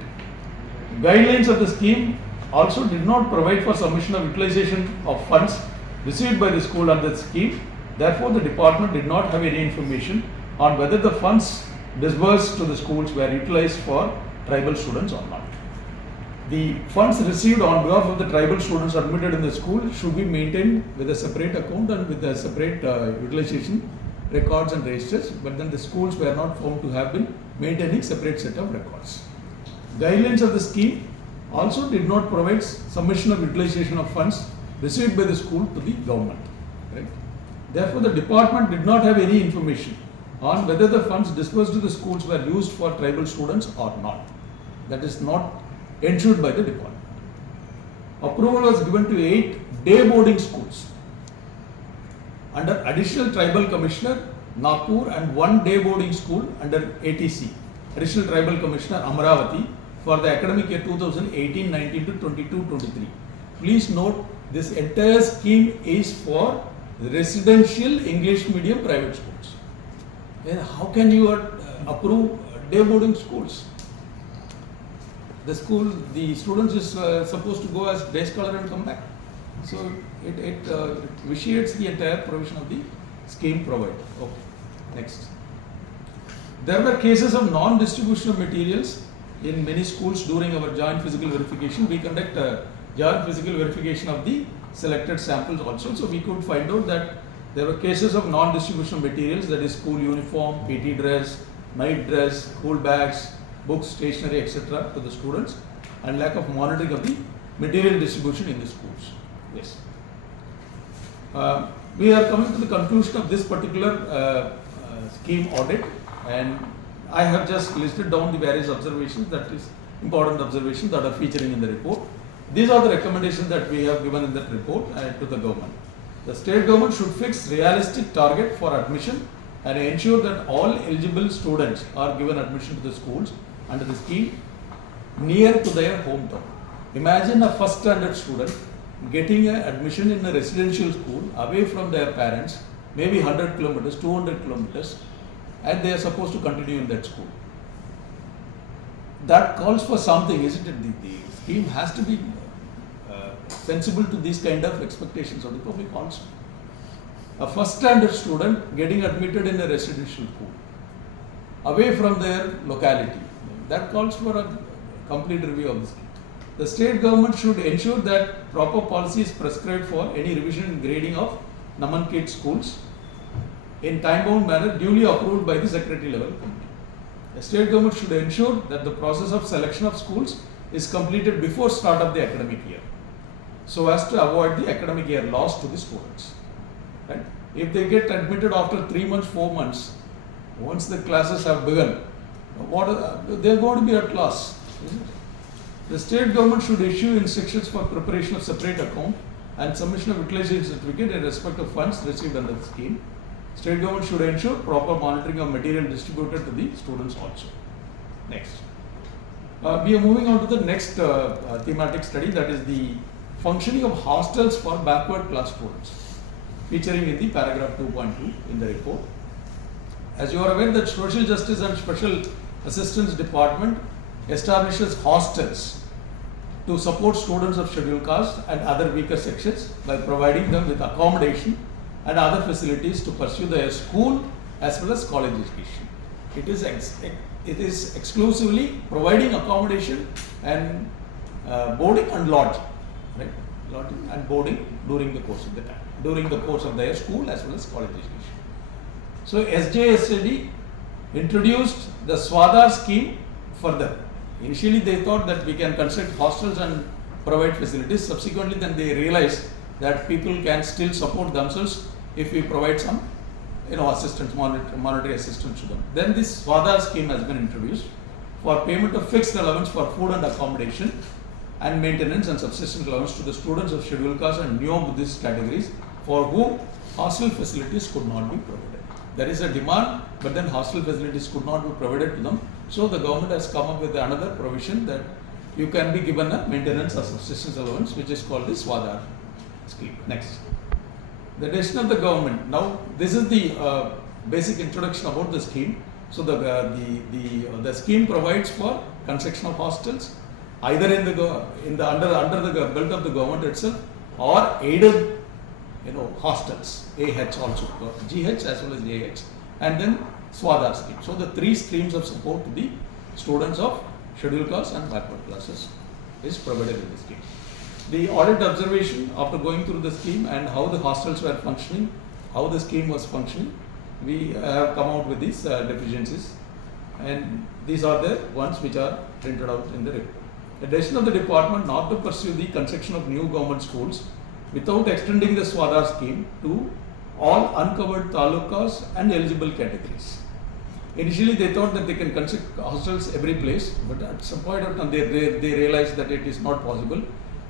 Guidelines of the scheme also did not provide for submission of utilization of funds received by the school under the scheme. Therefore, the department did not have any information on whether the funds disbursed to the schools were utilized for tribal students or not. The funds received on behalf of the tribal students admitted in the school should be maintained with a separate account and with a separate utilization records and registers, but then the schools were not found to have been maintaining separate set of records. Guidelines of the scheme also did not provide submission of utilization of funds received by the school to the government. Right? Therefore, the department did not have any information on whether the funds disbursed to the schools were used for tribal students or not. That is not ensured by the department. Approval was given to 8 day boarding schools under additional tribal commissioner Nagpur and 1 day boarding school under ATC, additional tribal commissioner Amravati, for the academic year 2018-19 to 22-23. Please note, this entire scheme is for residential English medium private schools. And how can you approve day boarding schools? The students is supposed to go as day scholar and come back. So it vitiates the entire provision of the scheme provided. Okay, next. There were cases of non-distribution of materials in many schools during our joint physical verification. We conduct a joint physical verification of the selected samples also. So we could find out that there were cases of non-distribution of materials, that is school uniform, PT dress, night dress, school bags, books, stationery, etc. to the students, and lack of monitoring of the material distribution in the schools. Yes. We are coming to the conclusion of this particular scheme audit, and I have just listed down the various observations, that is important observations that are featuring in the report. These are the recommendations that we have given in that report to the government. The state government should fix realistic target for admission and ensure that all eligible students are given admission to the schools under the scheme near to their hometown. Imagine a first standard student getting an admission in a residential school away from their parents, maybe 100 kilometers, 200 kilometers, and they are supposed to continue in that school. That calls for something, isn't it? The scheme has to be sensible to these kind of expectations of the public also. A first standard student getting admitted in a residential school away from their locality, that calls for a complete review of the scheme. The state government should ensure that proper policy is prescribed for any revision and grading of nomenclature schools in time-bound manner duly approved by the secretary level committee. The state government should ensure that the process of selection of schools is completed before start of the academic year, so as to avoid the academic year loss to the students. Right? If they get admitted after 3 months, 4 months, once the classes have begun, they are going to be at loss. The state government should issue instructions for preparation of separate account and submission of utilization certificate in respect of funds received under the scheme. State government should ensure proper monitoring of material distributed to the students also. Next. We are moving on to the next thematic study, that is the functioning of hostels for backward class students, featuring in the paragraph 2.2 in the report. As you are aware, that Social Justice and Special Assistance Department establishes hostels to support students of scheduled caste and other weaker sections by providing them with accommodation and other facilities to pursue their school as well as college education. It is exclusively providing accommodation and boarding and lodging, right? Lodging and boarding during the course of the time, during the course of their school as well as college education. So SJSAD introduced the Swadhar scheme further. Initially they thought that we can construct hostels and provide facilities. Subsequently then they realized that people can still support themselves if we provide some assistance, monetary assistance to them. Then this Swadhar scheme has been introduced for payment of fixed allowance for food and accommodation and maintenance and subsistence allowance to the students of scheduled caste and neo-Buddhist categories for whom hostel facilities could not be provided. There is a demand, but then hostel facilities could not be provided to them. So the government has come up with another provision that you can be given a maintenance or subsistence allowance, which is called the Swadhar scheme. Next. The decision of the government. Now this is the basic introduction about the scheme. So the scheme provides for construction of hostels either under the belt of the government itself or aided hostels, AH also, GH as well as AH, and then Swadhar scheme. So the three streams of support to the students of scheduled caste and backward classes. is provided in the scheme. The audit observation after going through the scheme and how the hostels were functioning, how the scheme was functioning, we have come out with these deficiencies, and these are the ones which are printed out in the report. The decision of the department not to pursue the construction of new government schools without extending the Swadhar scheme to all uncovered talukas and eligible categories. Initially they thought that they can construct hostels every place, but at some point of time they realized that it is not possible.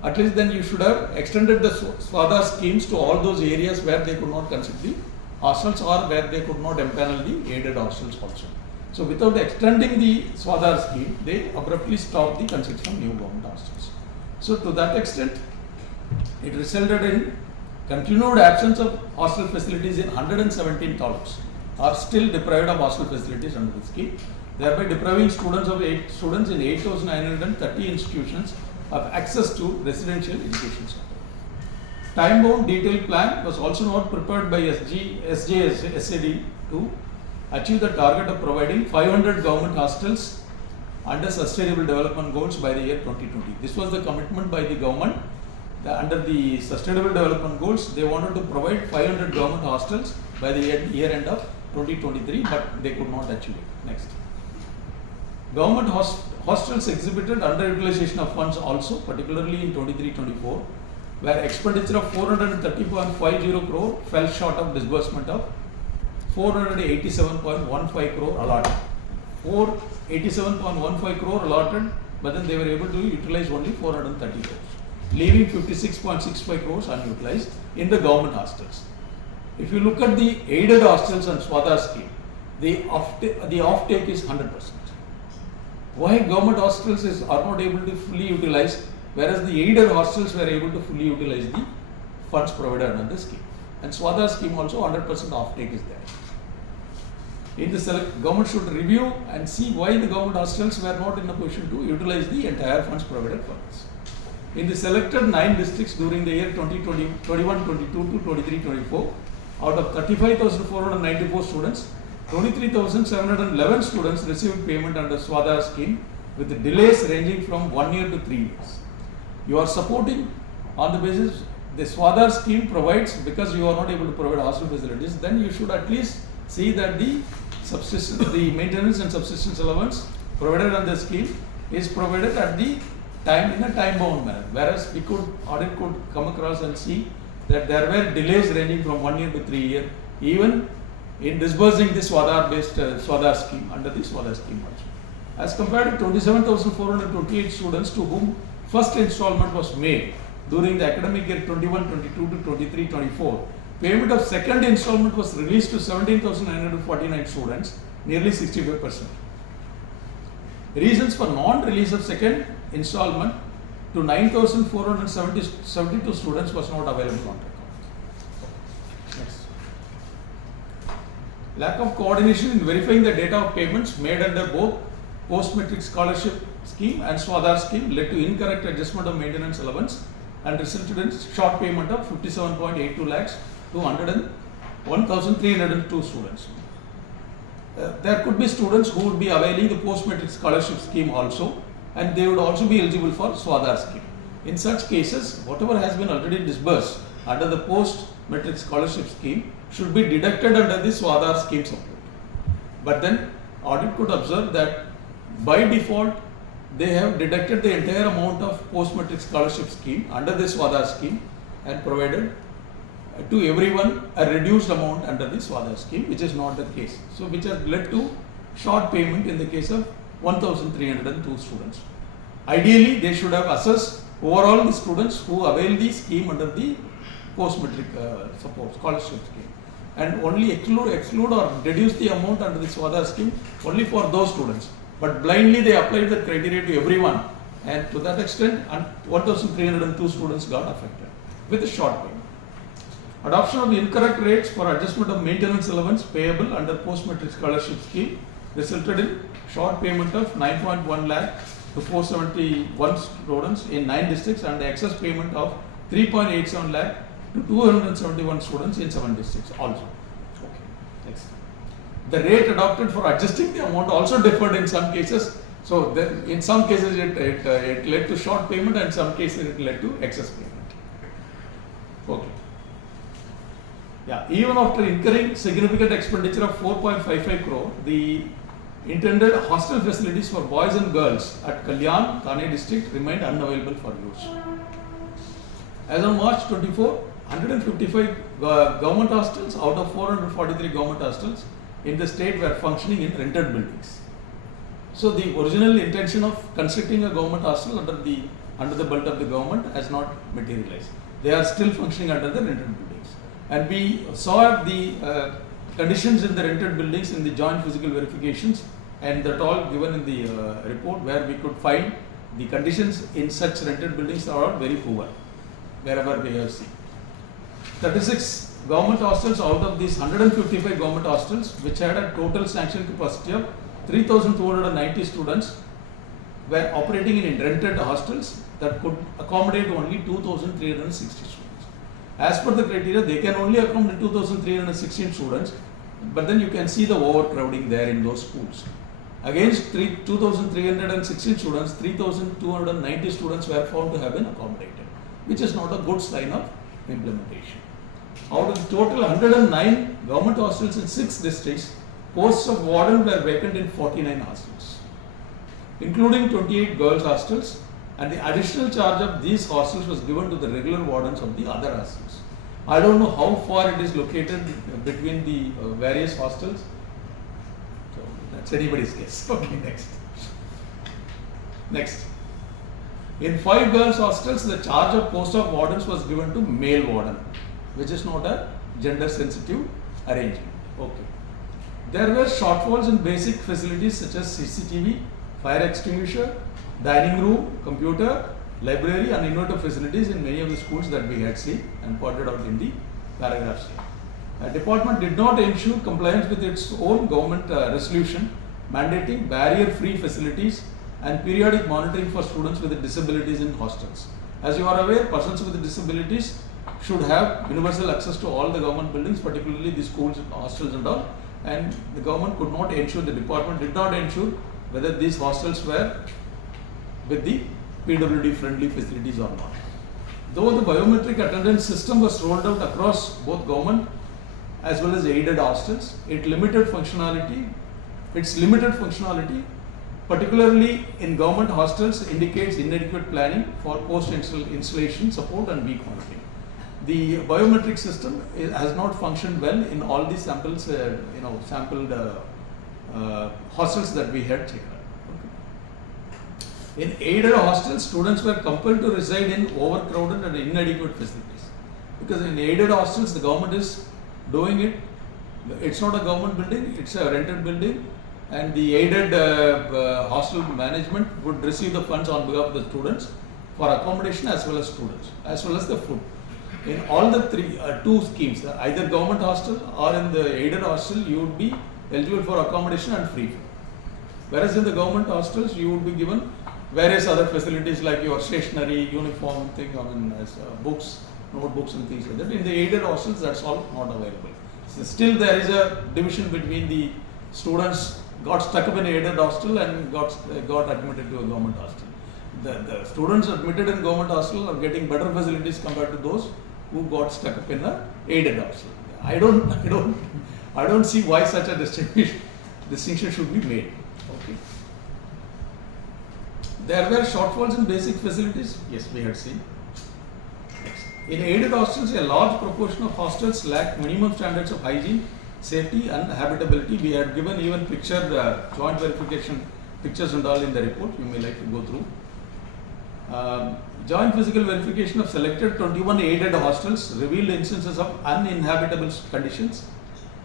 At least then you should have extended the Swadhar schemes to all those areas where they could not construct the hostels or where they could not empanel the aided hostels also. So without extending the Swadhar scheme, they abruptly stopped the construction of new government hostels. So to that extent, it resulted in continued absence of hostel facilities in 117 taluks are still deprived of hostel facilities under the scheme, thereby depriving students in 8,930 institutions of access to residential education center. Time-bound detailed plan was also not prepared by SAD to achieve the target of providing 500 government hostels under sustainable development goals by the year 2020. This was the commitment by the government. Under the sustainable development goals, they wanted to provide 500 government hostels by the year end of 2023, but they could not achieve it. Next. Government hostels exhibited underutilization of funds also, particularly in 23-24, where expenditure of 430.50 crore fell short of disbursement of 487.15 crore allotted. 487.15 crore allotted, but then they were able to utilize only 430 crores, leaving 56.65 crores unutilized in the government hostels. If you look at the aided hostels and Swadhar scheme, the offtake is 100%. Why government hostels are not able to fully utilize, whereas the aided hostels were able to fully utilize the funds provided under the scheme. And Swadhar scheme also 100% offtake is there. In the government should review and see why the government hostels were not in a position to utilize the entire funds provided for this. In the selected 9 districts during the year 2021-22 to 23-24, out of 35,494 students, 23,711 students received payment under Swadhar scheme with the delays ranging from 1 year to 3 years. You are supporting on the basis the Swadhar scheme provides, because you are not able to provide hostel facilities, then you should at least see that the maintenance and subsistence allowance provided under the scheme is provided at the time in a time-bound manner. Whereas audit could come across and see that there were delays ranging from 1 year to 3 years, even in disbursing the Swadhar-based Swadhar scheme under the Swadhar scheme also. As compared to 27,428 students to whom first installment was made during the academic year 21-22 to 23-24, payment of second installment was released to 17,949 students, nearly 65%. Reasons for non-release of second installment to 9,472 students was not available on record. Next. Lack of coordination in verifying the data of payments made under both post-matric scholarship scheme and Swadhar scheme led to incorrect adjustment of maintenance allowance and resulted in short payment of 57.82 lakhs to 1,302 students. There could be students who would be availing the post-matric scholarship scheme also, and they would also be eligible for Swadhar scheme. In such cases, whatever has been already disbursed under the post-matric scholarship scheme should be deducted under the Swadhar scheme support. But then audit could observe that by default they have deducted the entire amount of post-matric scholarship scheme under the Swadhar scheme and provided to everyone a reduced amount under the Swadhar scheme, which is not the case. So which has led to short payment in the case of 1,302 students. Ideally, they should have assessed overall the students who avail the scheme under the post-matric support scholarship scheme, and only exclude or deduce the amount under the Swadhar scheme only for those students. But blindly they applied the criteria to everyone, and to that extent 1,302 students got affected with a short payment. Adoption of incorrect rates for adjustment of maintenance allowance payable under post-matric scholarship scheme resulted in short payment of 9.1 lakh to 471 students in 9 districts and excess payment of 3.87 lakh to 271 students in 7 districts also. Okay. Next. The rate adopted for adjusting the amount also differed in some cases. So then in some cases it led to short payment, and in some cases it led to excess payment. Okay. Yeah, even after incurring significant expenditure of 4.55 crore, the intended hostel facilities for boys and girls at Kalyan, Thane district remained unavailable for use. As on March 24, 155 government hostels out of 443 government hostels in the state were functioning in rented buildings. So the original intention of constructing a government hostel under the belt of the government has not materialized. They are still functioning under the rented buildings. And we saw the conditions in the rented buildings in the joint physical verifications, and that all given in the report, where we could find the conditions in such rented buildings are very poor, wherever we have seen. 36 government hostels out of these 155 government hostels, which had a total sanctioned capacity of 3,290 students, were operating in rented hostels that could accommodate only 2,360 students. As per the criteria, they can only accommodate 2,316 students, but then you can see the overcrowding there in those schools. Against 2,316 students, 3,290 students were found to have been accommodated, which is not a good sign of implementation. Out of the total 109 government hostels in 6 districts, posts of warden were vacant in 49 hostels, including 28 girls hostels, and the additional charge of these hostels was given to the regular wardens of the other hostels. I don't know how far it is located between the various hostels, so that's anybody's guess. Okay, next. In 5 girls hostels, the charge of post of wardens was given to male warden, which is not a gender sensitive arrangement. Okay. There were shortfalls in basic facilities such as CCTV, fire extinguisher, dining room, computer, library and innovative facilities in many of the schools that we had seen and pointed out in the paragraphs here. The department did not ensure compliance with its own government resolution mandating barrier-free facilities and periodic monitoring for students with disabilities in hostels. As you are aware, persons with disabilities should have universal access to all the government buildings, particularly the schools, hostels and all, and the government could not ensure, the department did not ensure whether these hostels were with the PWD friendly facilities or not. Though the biometric attendance system was rolled out across both government as well as aided hostels, its limited functionality, particularly in government hostels, indicates inadequate planning for post-installation support and weak monitoring. The biometric system has not functioned well in all the sampled hostels that we had checked out. In aided hostels, students were compelled to reside in overcrowded and inadequate facilities. Because in aided hostels, the government is doing it. It's not a government building, it's a rented building, and the aided hostel management would receive the funds on behalf of the students for accommodation as well as students, as well as the food. In all the two schemes, either government hostel or in the aided hostel, you would be eligible for accommodation and free food. Whereas in the government hostels, you would be given various other facilities like your stationery, uniform thing, books, notebooks and things like that. In the aided hostels, that's all not available. So still there is a division between the students got stuck up in an aided hostel and got admitted to a government hostel. The students admitted in government hostel are getting better facilities compared to those who got stuck up in an aided hostel. I don't see why such a distinction should be made. Okay. There were shortfalls in basic facilities. Yes, we had seen. Next. In aided hostels, a large proportion of hostels lack minimum standards of hygiene, safety and habitability. We had given even joint verification pictures and all in the report. You may like to go through. Joint physical verification of selected 21 aided hostels revealed instances of uninhabitable conditions,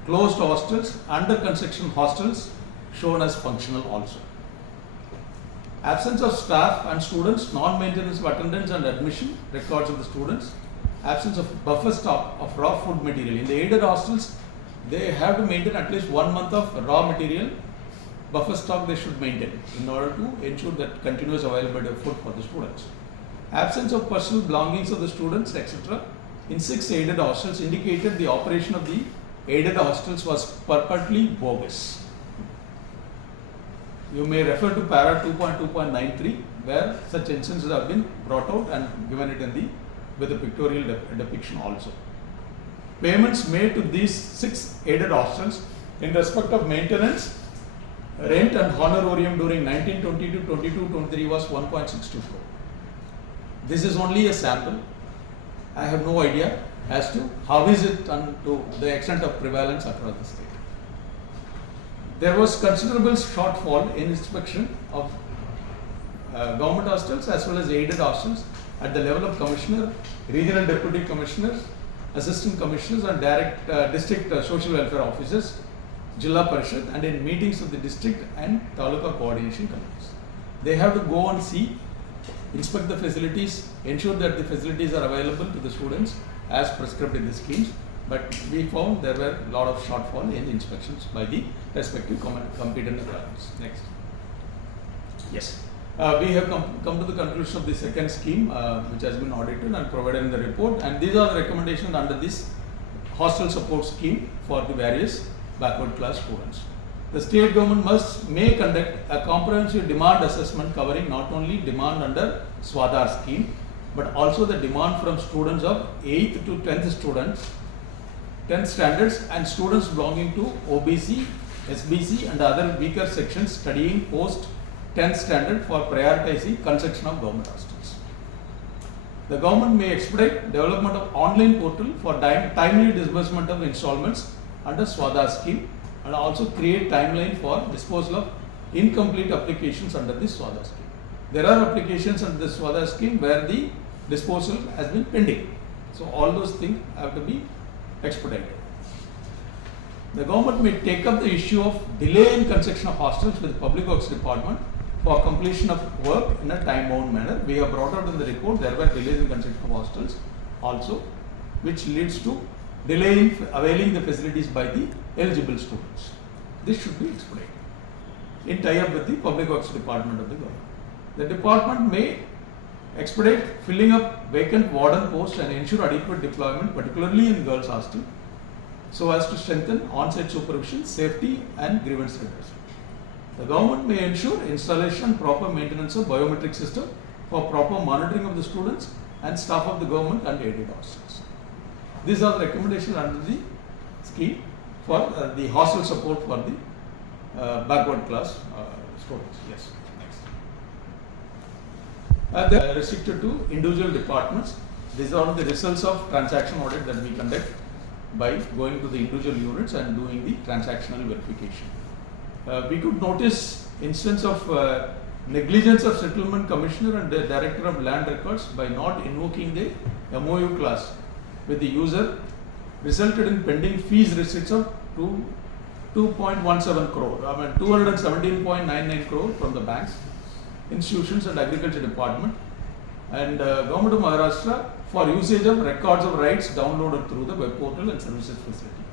closed hostels, under construction hostels shown as functional also. Absence of staff and students, non-maintenance of attendance and admission records of the students, absence of buffer stock of raw food material. In the aided hostels, they have to maintain at least 1 month of raw material buffer stock they should maintain in order to ensure that continuous availability of food for the students. Absence of personal belongings of the students, etc. in 6 aided hostels indicated the operation of the aided hostels was purportedly bogus. you may refer to para 2.2.93 where such instances have been brought out and given it in the with a pictorial depiction also. Payments made to these 6 aided hostels in respect of maintenance, rent and honorarium during 1920 to 22-23 was 1.62 crore. This is only a sample. I have no idea as to how is it to the extent of prevalence across the state. There was considerable shortfall in inspection of government hostels as well as aided hostels at the level of commissioner, regional deputy commissioners, assistant commissioners and district social welfare officers, Jilla Parishad, and in meetings of the district and Taluka coordination committees. They have to go and see, inspect the facilities, ensure that the facilities are available to the students as prescribed in the schemes. But we found there were a lot of shortfall in inspections by the respective competent authorities. Next. Yes. We have come to the conclusion of the second scheme which has been audited and provided in the report, and these are the recommendations under this hostel support scheme for the various backward class students. The state government may conduct a comprehensive demand assessment covering not only demand under Swadhar scheme but also the demand from students of 8th to 10th students, 10th standards and students belonging to OBC, SBC and other weaker sections studying post 10th standard for prioritizing construction of government hostels. The government may expedite development of online portal for timely disbursement of installments under Swadhar scheme and also create timeline for disposal of incomplete applications under the Swadhar scheme. There are applications under the Swadhar scheme where the disposal has been pending. So all those things have to be expedited. The government may take up the issue of delay in construction of hostels with the Public Works Department for completion of work in a time-bound manner. We have brought out in the report there were delays in construction of hostels also, which leads to delay in availing the facilities by the eligible students. This should be expedited in tie-up with the Public Works Department of the government. The department may expedite filling up vacant warden posts and ensure adequate deployment, particularly in girls' hostel, so as to strengthen on-site supervision, safety and grievance redressal. The government may ensure installation and proper maintenance of biometric system for proper monitoring of the students and staff of the government and aided hostels. These are the recommendations under the scheme for the hostel support for the backward class students. Yes. Next. They are restricted to individual departments. These are the results of transaction audit that we conduct by going to the individual units and doing the transactional verification. We could notice instance of negligence of settlement commissioner and the director of land records by not invoking the MOU clause with the user resulted in pending fees receipts of 2.17 crore, 217.99 crore from the banks, institutions and agriculture department and government of Maharashtra for usage of records of rights downloaded through the web portal and services facility.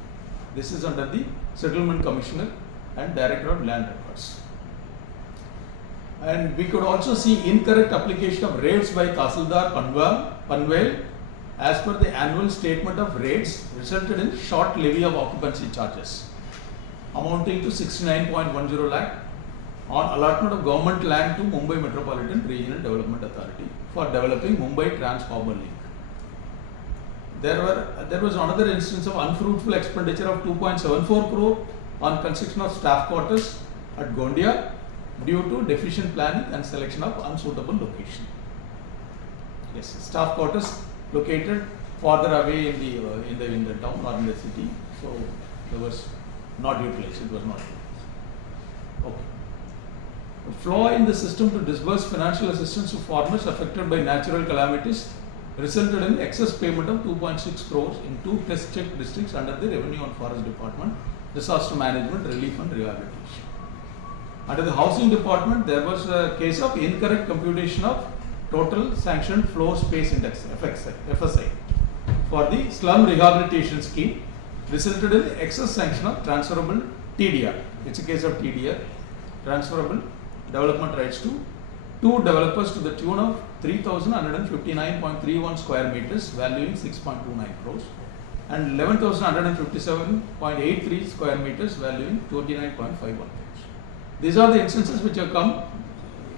This is under the settlement commissioner and director of land records. And we could also see incorrect application of rates by Tahsildar Panvel as per the annual statement of rates resulted in short levy of occupancy charges amounting to 69.10 lakh on allotment of government land to Mumbai Metropolitan Regional Development Authority for developing Mumbai Trans-Harbour Link. There was another instance of unfruitful expenditure of 2.74 crore on construction of staff quarters at Gondia due to deficient planning and selection of unsuitable location. Yes, staff quarters located farther away in the town or in the city, so there was not utilized. It was not utilized. Okay. A flaw in the system to disburse financial assistance to farmers affected by natural calamities resulted in excess payment of 2.6 crores in 2 test check districts under the Revenue and Forest Department, Disaster Management, Relief and Rehabilitation. Under the Housing Department, there was a case of incorrect computation of Total Sanctioned Floor Space Index (FSI) for the Slum Rehabilitation Scheme, resulted in excess sanction of transferable TDR. It's a case of TDR, transferable development rights to 2 developers to the tune of 3,159.31 square meters, valuing 6.29 crores, and 11,157.83 square meters, valuing 29.51 crores. These are the instances which have come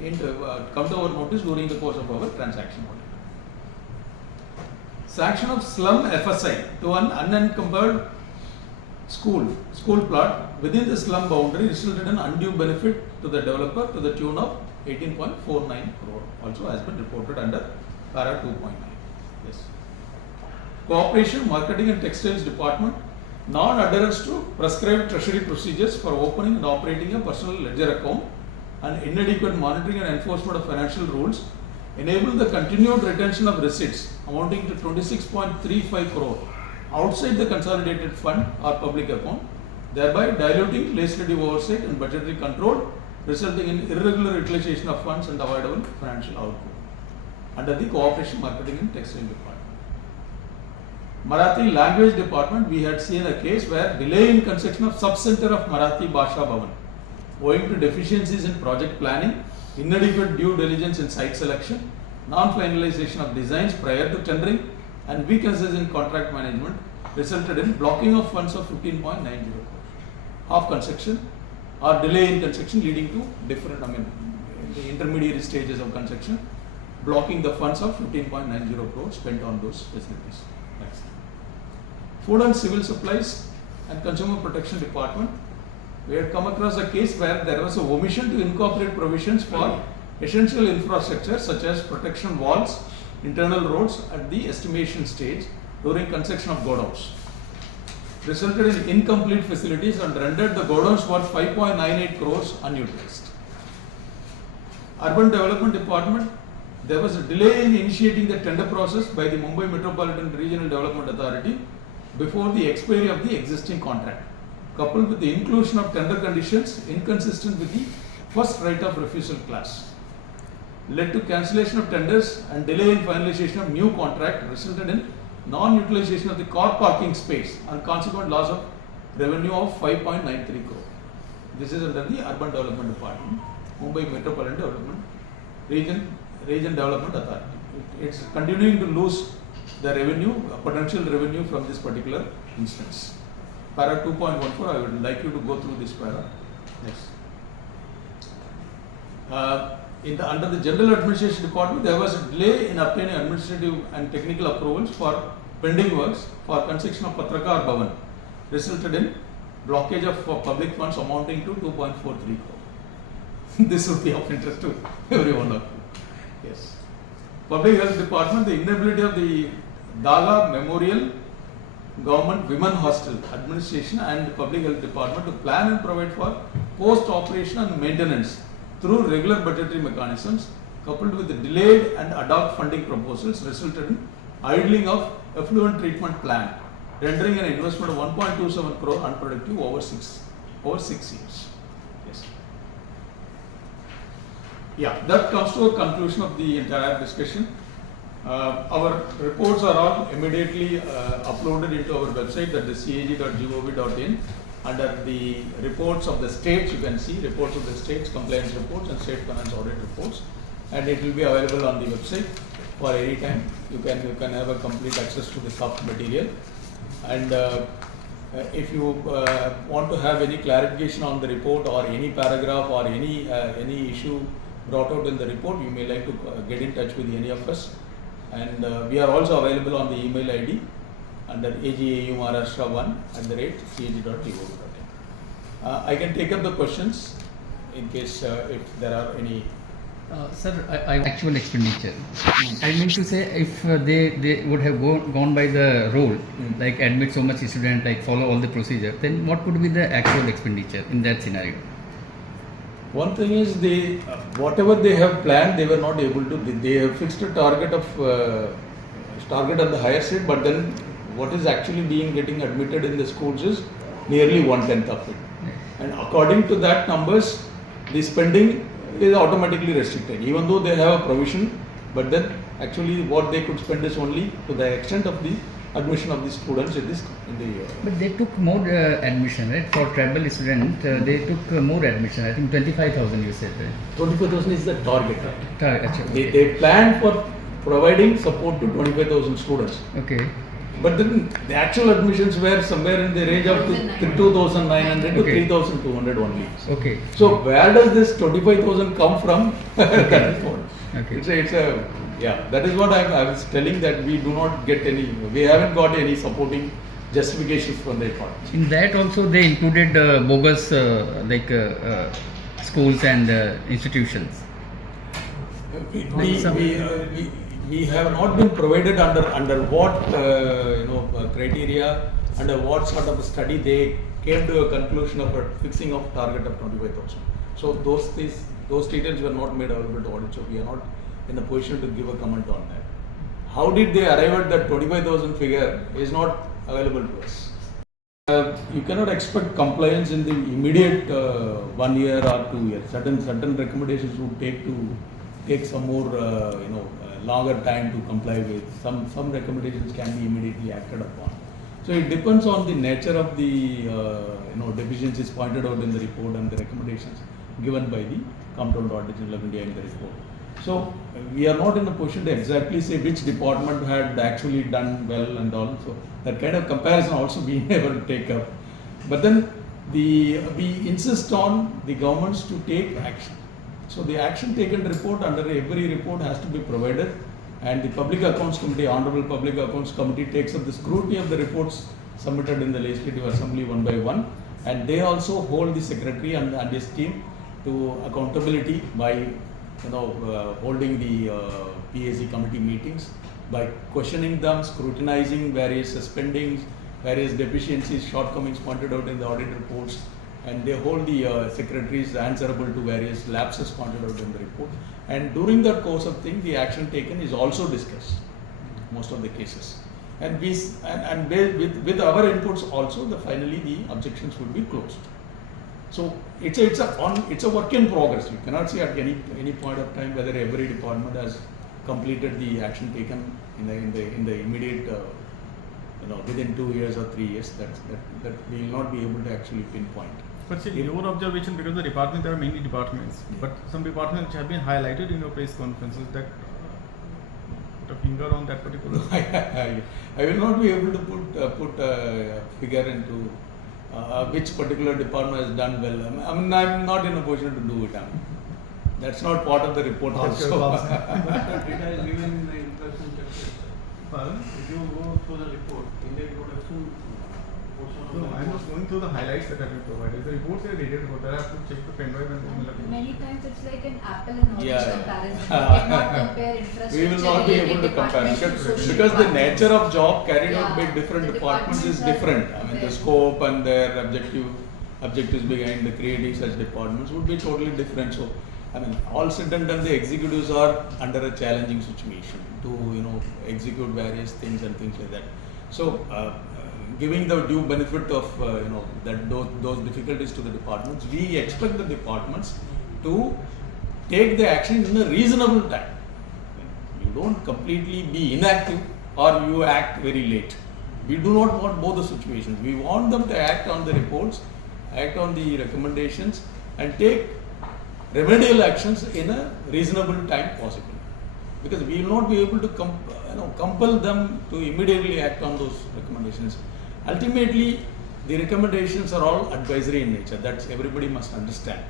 to our notice during the course of our transaction audit. Sanction of slum FSI to an unencumbered school plot within the slum boundary resulted in undue benefit to the developer to the tune of 18.49 crore. Also has been reported under para 2.9. Yes. Cooperation, Marketing and Textiles Department, non-adherence to prescribed treasury procedures for opening and operating a personal ledger account and inadequate monitoring and enforcement of financial rules enable the continued retention of receipts amounting to 26.35 crore outside the consolidated fund or public account, thereby diluting legislative oversight and budgetary control, resulting in irregular utilization of funds and avoidable financial output. Under the Cooperation, Marketing and Textile Department. Marathi Language Department, we had seen a case where delay in construction of sub-center of Marathi Bhasha Bhavan owing to deficiencies in project planning, inadequate due diligence in site selection, non-finalization of designs prior to tendering, and weaknesses in contract management resulted in blocking of funds of 15.90 crores. Half construction or delay in construction leading to different, the intermediary stages of construction, blocking the funds of 15.90 crores spent on those facilities. Next. Food and Civil Supplies and Consumer Protection Department, we had come across a case where there was a omission to incorporate provisions for essential infrastructure such as protection walls, internal roads at the estimation stage during construction of godowns. Resulted in incomplete facilities and rendered the godowns worth 5.98 crores unutilized. Urban Development Department, there was a delay in initiating the tender process by the Mumbai Metropolitan Regional Development Authority before the expiry of the existing contract, coupled with the inclusion of tender conditions inconsistent with the first right of refusal clause, led to cancellation of tenders and delay in finalization of new contract, resulted in non-utilization of the car parking space and consequent loss of revenue of 5.93 crore. This is under the Urban Development Department, Mumbai Metropolitan Development Region Development Authority. It's continuing to lose the revenue, potential revenue from this particular instance. Para 2.14, I would like you to go through this para. Next. Under the General Administration Department, there was a delay in obtaining administrative and technical approvals for pending works for construction of Patrakar Bhavan, resulted in blockage of public funds amounting to 2.43 crore. This would be of interest to every one of you. Yes. Public Health Department, the inability of the Dala Memorial Government Women Hostel Administration and Public Health Department to plan and provide for post-operation and maintenance through regular budgetary mechanisms, coupled with the delayed and ad hoc funding proposals, resulted in idling of effluent treatment plant, rendering an investment of 1.27 crore unproductive over 6 years. Yes. Yeah, that comes to a conclusion of the entire discussion. Our reports are all immediately uploaded into our website, that is cag.gov.in. Under the reports of the states, you can see reports of the states, compliance reports and state finance audit reports, and it will be available on the website for any time. You can have a complete access to the soft material. And if you want to have any clarification on the report or any paragraph or any issue brought out in the report, you may like to get in touch with any of us. And we are also available on the email ID under agaumaharashtra1@cag.gov.in. I can take up the questions in case if there are any. Sir, actual expenditure. I mean to say, if they would have gone by the rule, like admit so much student, like follow all the procedure, then what could be the actual expenditure in that scenario? One thing is whatever they have planned, they were not able to. They have fixed a target on the higher side, but then what is actually getting admitted in the schools is nearly 1/10 of it. And according to that numbers, the spending is automatically restricted, even though they have a provision, but then actually what they could spend is only to the extent of the admission of the students in the But they took more admission, right? For tribal student, they took more admission. I think 25,000 you said, right? 25,000 is the target. Okay. They planned for providing support to 25,000 students. Okay. But then the actual admissions were somewhere in the range of 2,900 to Okay. 3,200 only. Okay. So where does this 25,000 come from? That is what. Okay. It's a yeah. That is what I was telling, that we do not get any. We haven't got any supporting justifications from the department. In that also they included bogus schools and institutions. We have not been provided under what criteria, under what sort of a study they came to a conclusion of a fixing of target of 25,000. So those details were not made available to audit, so we are not in a position to give a comment on that. How did they arrive at that 25,000 figure is not available to us. You cannot expect compliance in the immediate 1 year or 2 years. Certain recommendations would take some more longer time to comply with. Some recommendations can be immediately acted upon. So it depends on the nature of the deficiencies pointed out in the report and the recommendations given by the Comptroller Auditor General of India in the report. So we are not in a position to exactly say which department had actually done well and all. So that kind of comparison also being able to take up. But then we insist on the governments to take action. So the action taken report under every report has to be provided, and the Public Accounts Committee, Honorable Public Accounts Committee, takes up the scrutiny of the reports submitted in the Legislative Assembly one by one, and they also hold the Secretary and his team to accountability by holding the PAC committee meetings, by questioning them, scrutinizing various spendings, various deficiencies, shortcomings pointed out in the audit reports, and they hold the secretaries answerable to various lapses pointed out in the report. And during the course of things, the action taken is also discussed, most of the cases. And with our inputs also, finally the objections will be closed. So it's a work in progress. You cannot say at any point of time whether every department has completed the action taken in the immediate within 2 years or 3 years. That we will not be able to actually pinpoint. But still, your observation, because the department, there are many departments, but some departments have been highlighted in your press conferences, that put a finger on that particular. I will not be able to put a figure into which particular department has done well. I mean, I'm not in a position to do it. That's not part of the report also. Data is given in the introduction chapter. Pardon? If you go through the report, in the introduction portion of No, the I'm report, just going through the highlights that have been provided. The reports are dated, but I have to check the pen drive and Many times it's like an apple and orange Yeah. comparison. You cannot compare infrastructure. We will not be able to compare because the nature of job carried out by different The departments is departments are different. I mean, the very- scope and their objectives behind the creating such departments would be totally different. So, I mean, all said and done, the executives are under a challenging situation to execute various things and things like that. So, giving the due benefit of those difficulties to the departments, we expect the departments to take the action in a reasonable time. You don't completely be inactive or you act very late. We do not want both the situations. We want them to act on the reports, act on the recommendations, and take remedial actions in a reasonable time possible. Because we will not be able to compel them to immediately act on those recommendations. Ultimately, the recommendations are all advisory in nature. That's everybody must understand.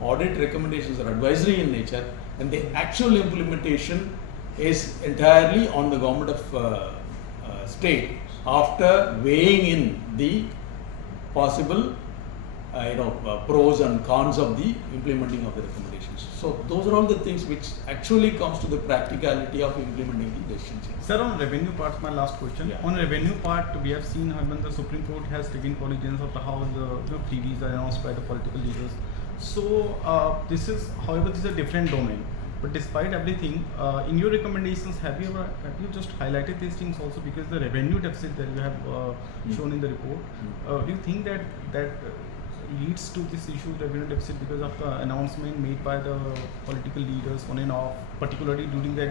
Audit recommendations are advisory in nature, and the actual implementation is entirely on the government of state after weighing in the possible pros and cons of the implementing of the recommendations. So those are all the things which actually comes to the practicality of implementing the decisions. Sir, on revenue part, my last question. Yeah. On revenue part, we have seen when the Supreme Court has taken cognizance of how the freebies are announced by the political leaders. So this is a different domain. But despite everything, in your recommendations, have you just highlighted these things also, because the revenue deficit that you have shown in the report? Do you think that leads to this issue, revenue deficit, because of the announcement made by the political leaders on and off, particularly during the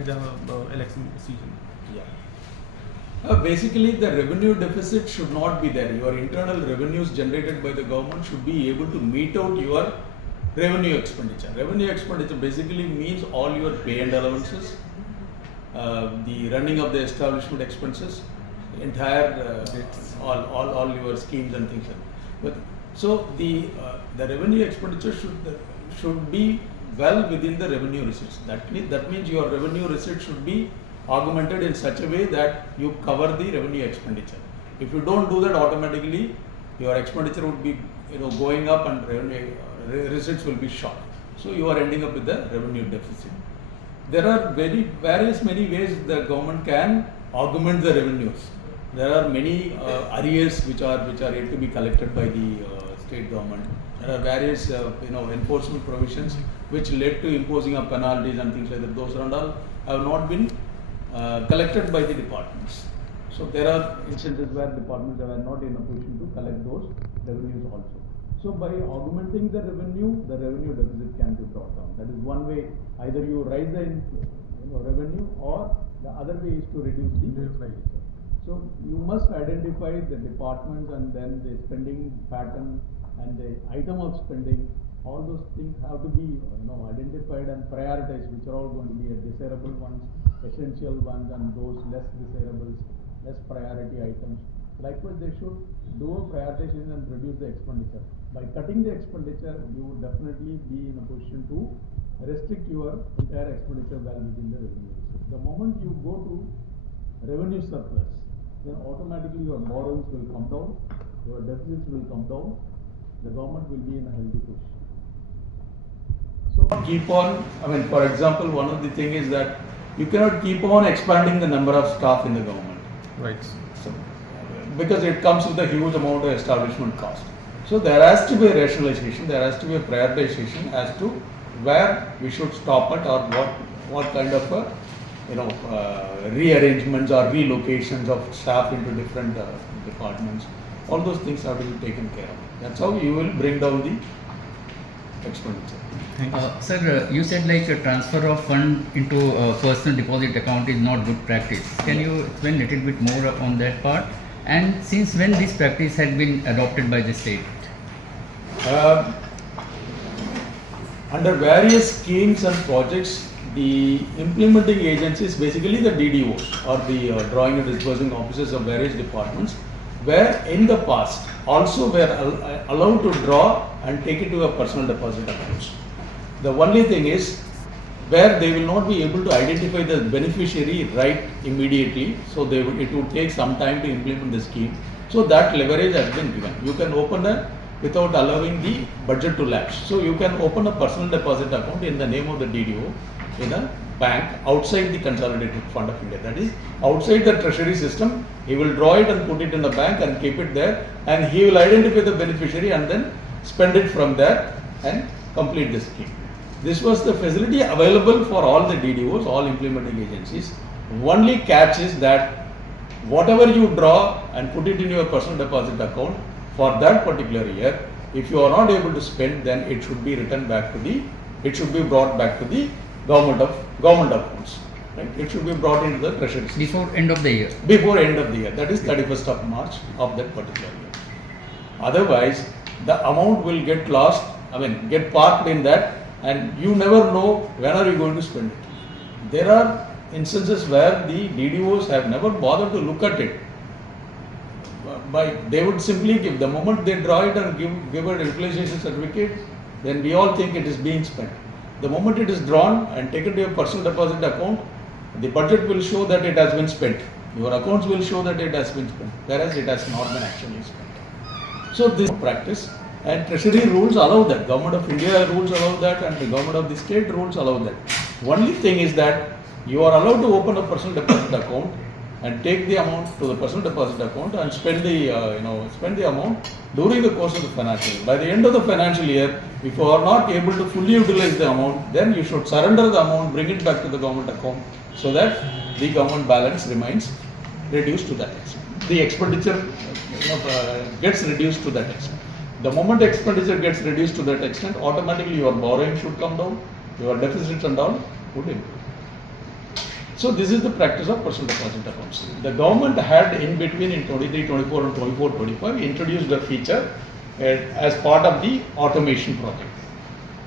election season? Yeah. Basically, the revenue deficit should not be there. Your internal revenues generated by the government should be able to meet out your revenue expenditure. Revenue expenditure basically means all your pay and allowances, the running of the establishment expenses, entire all your schemes and things like that. But so the revenue expenditure should be well within the revenue receipts. That means your revenue receipt should be augmented in such a way that you cover the revenue expenditure. If you don't do that, automatically your expenditure would be going up and revenue receipts will be short. So you are ending up with the revenue deficit. There are various many ways the government can augment the revenues. There are many arrears which are yet to be collected by the state government. There are various enforcement provisions which led to imposing of penalties and things like that. Those and all have not been collected by the departments. So there are instances where departments are not in a position to collect those revenues also. So by augmenting the revenue deficit can be brought down. That is one way. Either you raise the revenue, or the other way is to reduce the expenditure. So you must identify the departments and then the spending pattern and the item of spending. All those things have to be identified and prioritized, which are all going to be desirable ones, essential ones, and those less desirables, less priority items. Likewise, they should do a prioritization and reduce the expenditure. By cutting the expenditure, you would definitely be in a position to restrict your entire expenditure well within the revenue. The moment you go to revenue surplus, then automatically your borrowings will come down, your deficits will come down, the government will be in a healthy position. So keep on, for example, one of the thing is that you cannot keep on expanding the number of staff in the government. Right. So, because it comes with a huge amount of establishment cost. So there has to be a rationalization, there has to be a prioritization as to where we should stop at, or what kind of rearrangements or relocations of staff into different departments. All those things have to be taken care of. That's how you will bring down the expenditure. Sir, you said like a transfer of fund into a personal deposit account is not good practice. Can you explain a little bit more on that part? And since when this practice had been adopted by the state? Under various schemes and projects, the implementing agencies, basically the DDOs or the drawing and disbursing officers of various departments, were in the past also were allowed to draw and take it to a personal deposit account. The only thing is where they will not be able to identify the beneficiary right immediately, so it would take some time to implement the scheme. So that leverage has been given. You can open without allowing the budget to lapse. So you can open a personal deposit account in the name of the DDO in a bank outside the Consolidated Fund of India. That is outside the treasury system. He will draw it and put it in the bank and keep it there, and he will identify the beneficiary and then spend it from there and complete the scheme. This was the facility available for all the DDOs, all implementing agencies. Only catch is that whatever you draw and put it in your personal deposit account for that particular year, if you are not able to spend, then it should be returned back to it should be brought back to the government accounts. Right? It should be brought into the treasury system. Before end of the year? Before end of the year, that is 31st of March of that particular year. Otherwise, the amount will get lost, get parked in that, and you never know when are you going to spend it. There are instances where the DDOs have never bothered to look at it. They would simply give, the moment they draw it and give a utilization certificate, then we all think it is being spent. The moment it is drawn and taken to your personal deposit account, the budget will show that it has been spent. Your accounts will show that it has been spent, whereas it has not been actually spent. So this practice, and treasury rules allow that. Government of India rules allow that, and the government of the state rules allow that. Only thing is that you are allowed to open a personal deposit account and take the amount to the personal deposit account and spend the amount during the course of the financial year. By the end of the financial year, if you are not able to fully utilize the amount, then you should surrender the amount, bring it back to the government account, so that the government balance remains reduced to that extent. The expenditure gets reduced to that extent. The moment expenditure gets reduced to that extent, automatically your borrowing should come down, your deficits and all would improve. So this is the practice of personal deposit accounts. The government had in between in 23-24 and 24-25 introduced a feature as part of the automation project.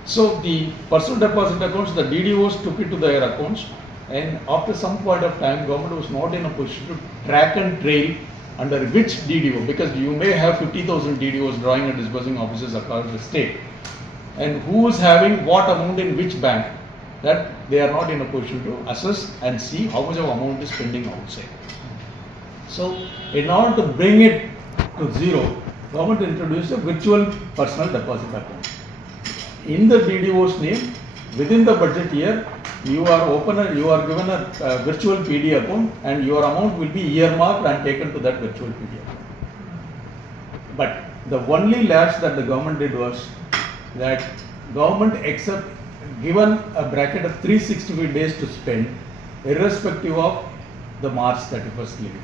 So the personal deposit accounts, the DDOs took it to their accounts, And after some point of time, government was not in a position to track and trail under which DDO, because you may have 50,000 DDOs, drawing and disbursing offices across the state, and who is having what amount in which bank, that they are not in a position to assess and see how much of amount is pending outside. So, in order to bring it to zero, government introduced a virtual personal deposit account. In the DDO's name, within the budget year, you are given a virtual PD account, and your amount will be earmarked and taken to that virtual PD account. But the only lapse that the government did was that government given a bracket of 365 days to spend, irrespective of the March 31st limit,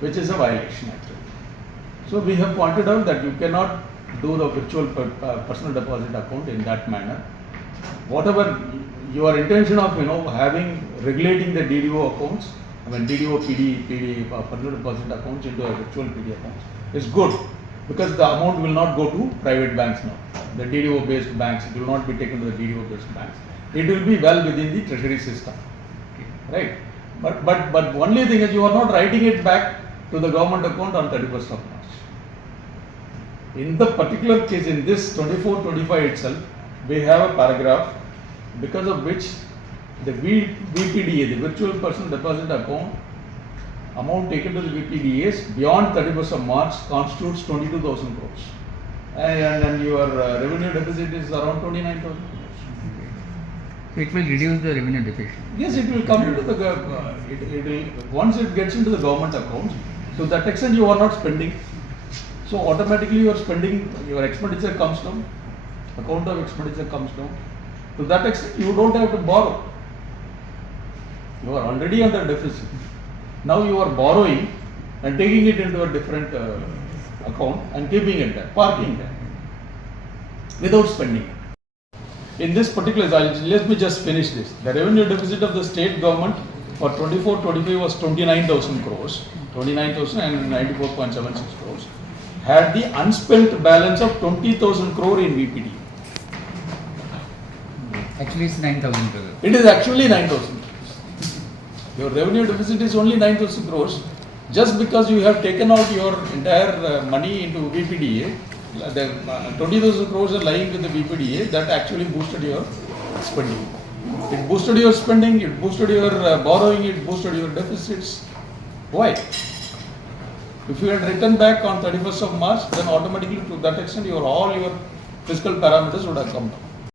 which is a violation actually. So we have pointed out that you cannot do the virtual personal deposit account in that manner. Whatever your intention of regulating the DDO accounts, DDO PD personal deposit accounts into a virtual PD account is good, because the amount will not go to private banks now. The DDO based banks, it will not be taken to the DDO based banks. It will be well within the treasury system, right? But only thing is, you are not writing it back to the government account on 31st of March. In the particular case, in this 24-25 itself, we have a paragraph because of which the VPDA, the virtual personal deposit account, amount taken to the VPDAs beyond 31st of March constitutes 22,000 crores. And your revenue deficit is around 29,000 crores. So it will reduce the revenue deficit. Yes, it will come into the once it gets into the government accounts. To that extent, you are not spending. So automatically your spending, your expenditure comes down. Account of expenditure comes down. To that extent, you don't have to borrow. You are already under deficit. Now you are borrowing and taking it into a different account and keeping it there, parking there, without spending it. In this particular, let me just finish this. The revenue deficit of the state government for 24-25 was 29,000 crores, 29,094.76 crores. Had the unspent balance of 20,000 crore in VPD. Actually, it's 9,000 crores. It is actually 9,000 crores. Your revenue deficit is only 9,000 crores. Just because you have taken out your entire money into VPDA, the 20,000 crores are lying with the VPDA, that actually boosted your spending. It boosted your spending, it boosted your borrowing, it boosted your deficits. Why? If you had written back on 31st of March, then automatically to that extent all your fiscal parameters would have come down.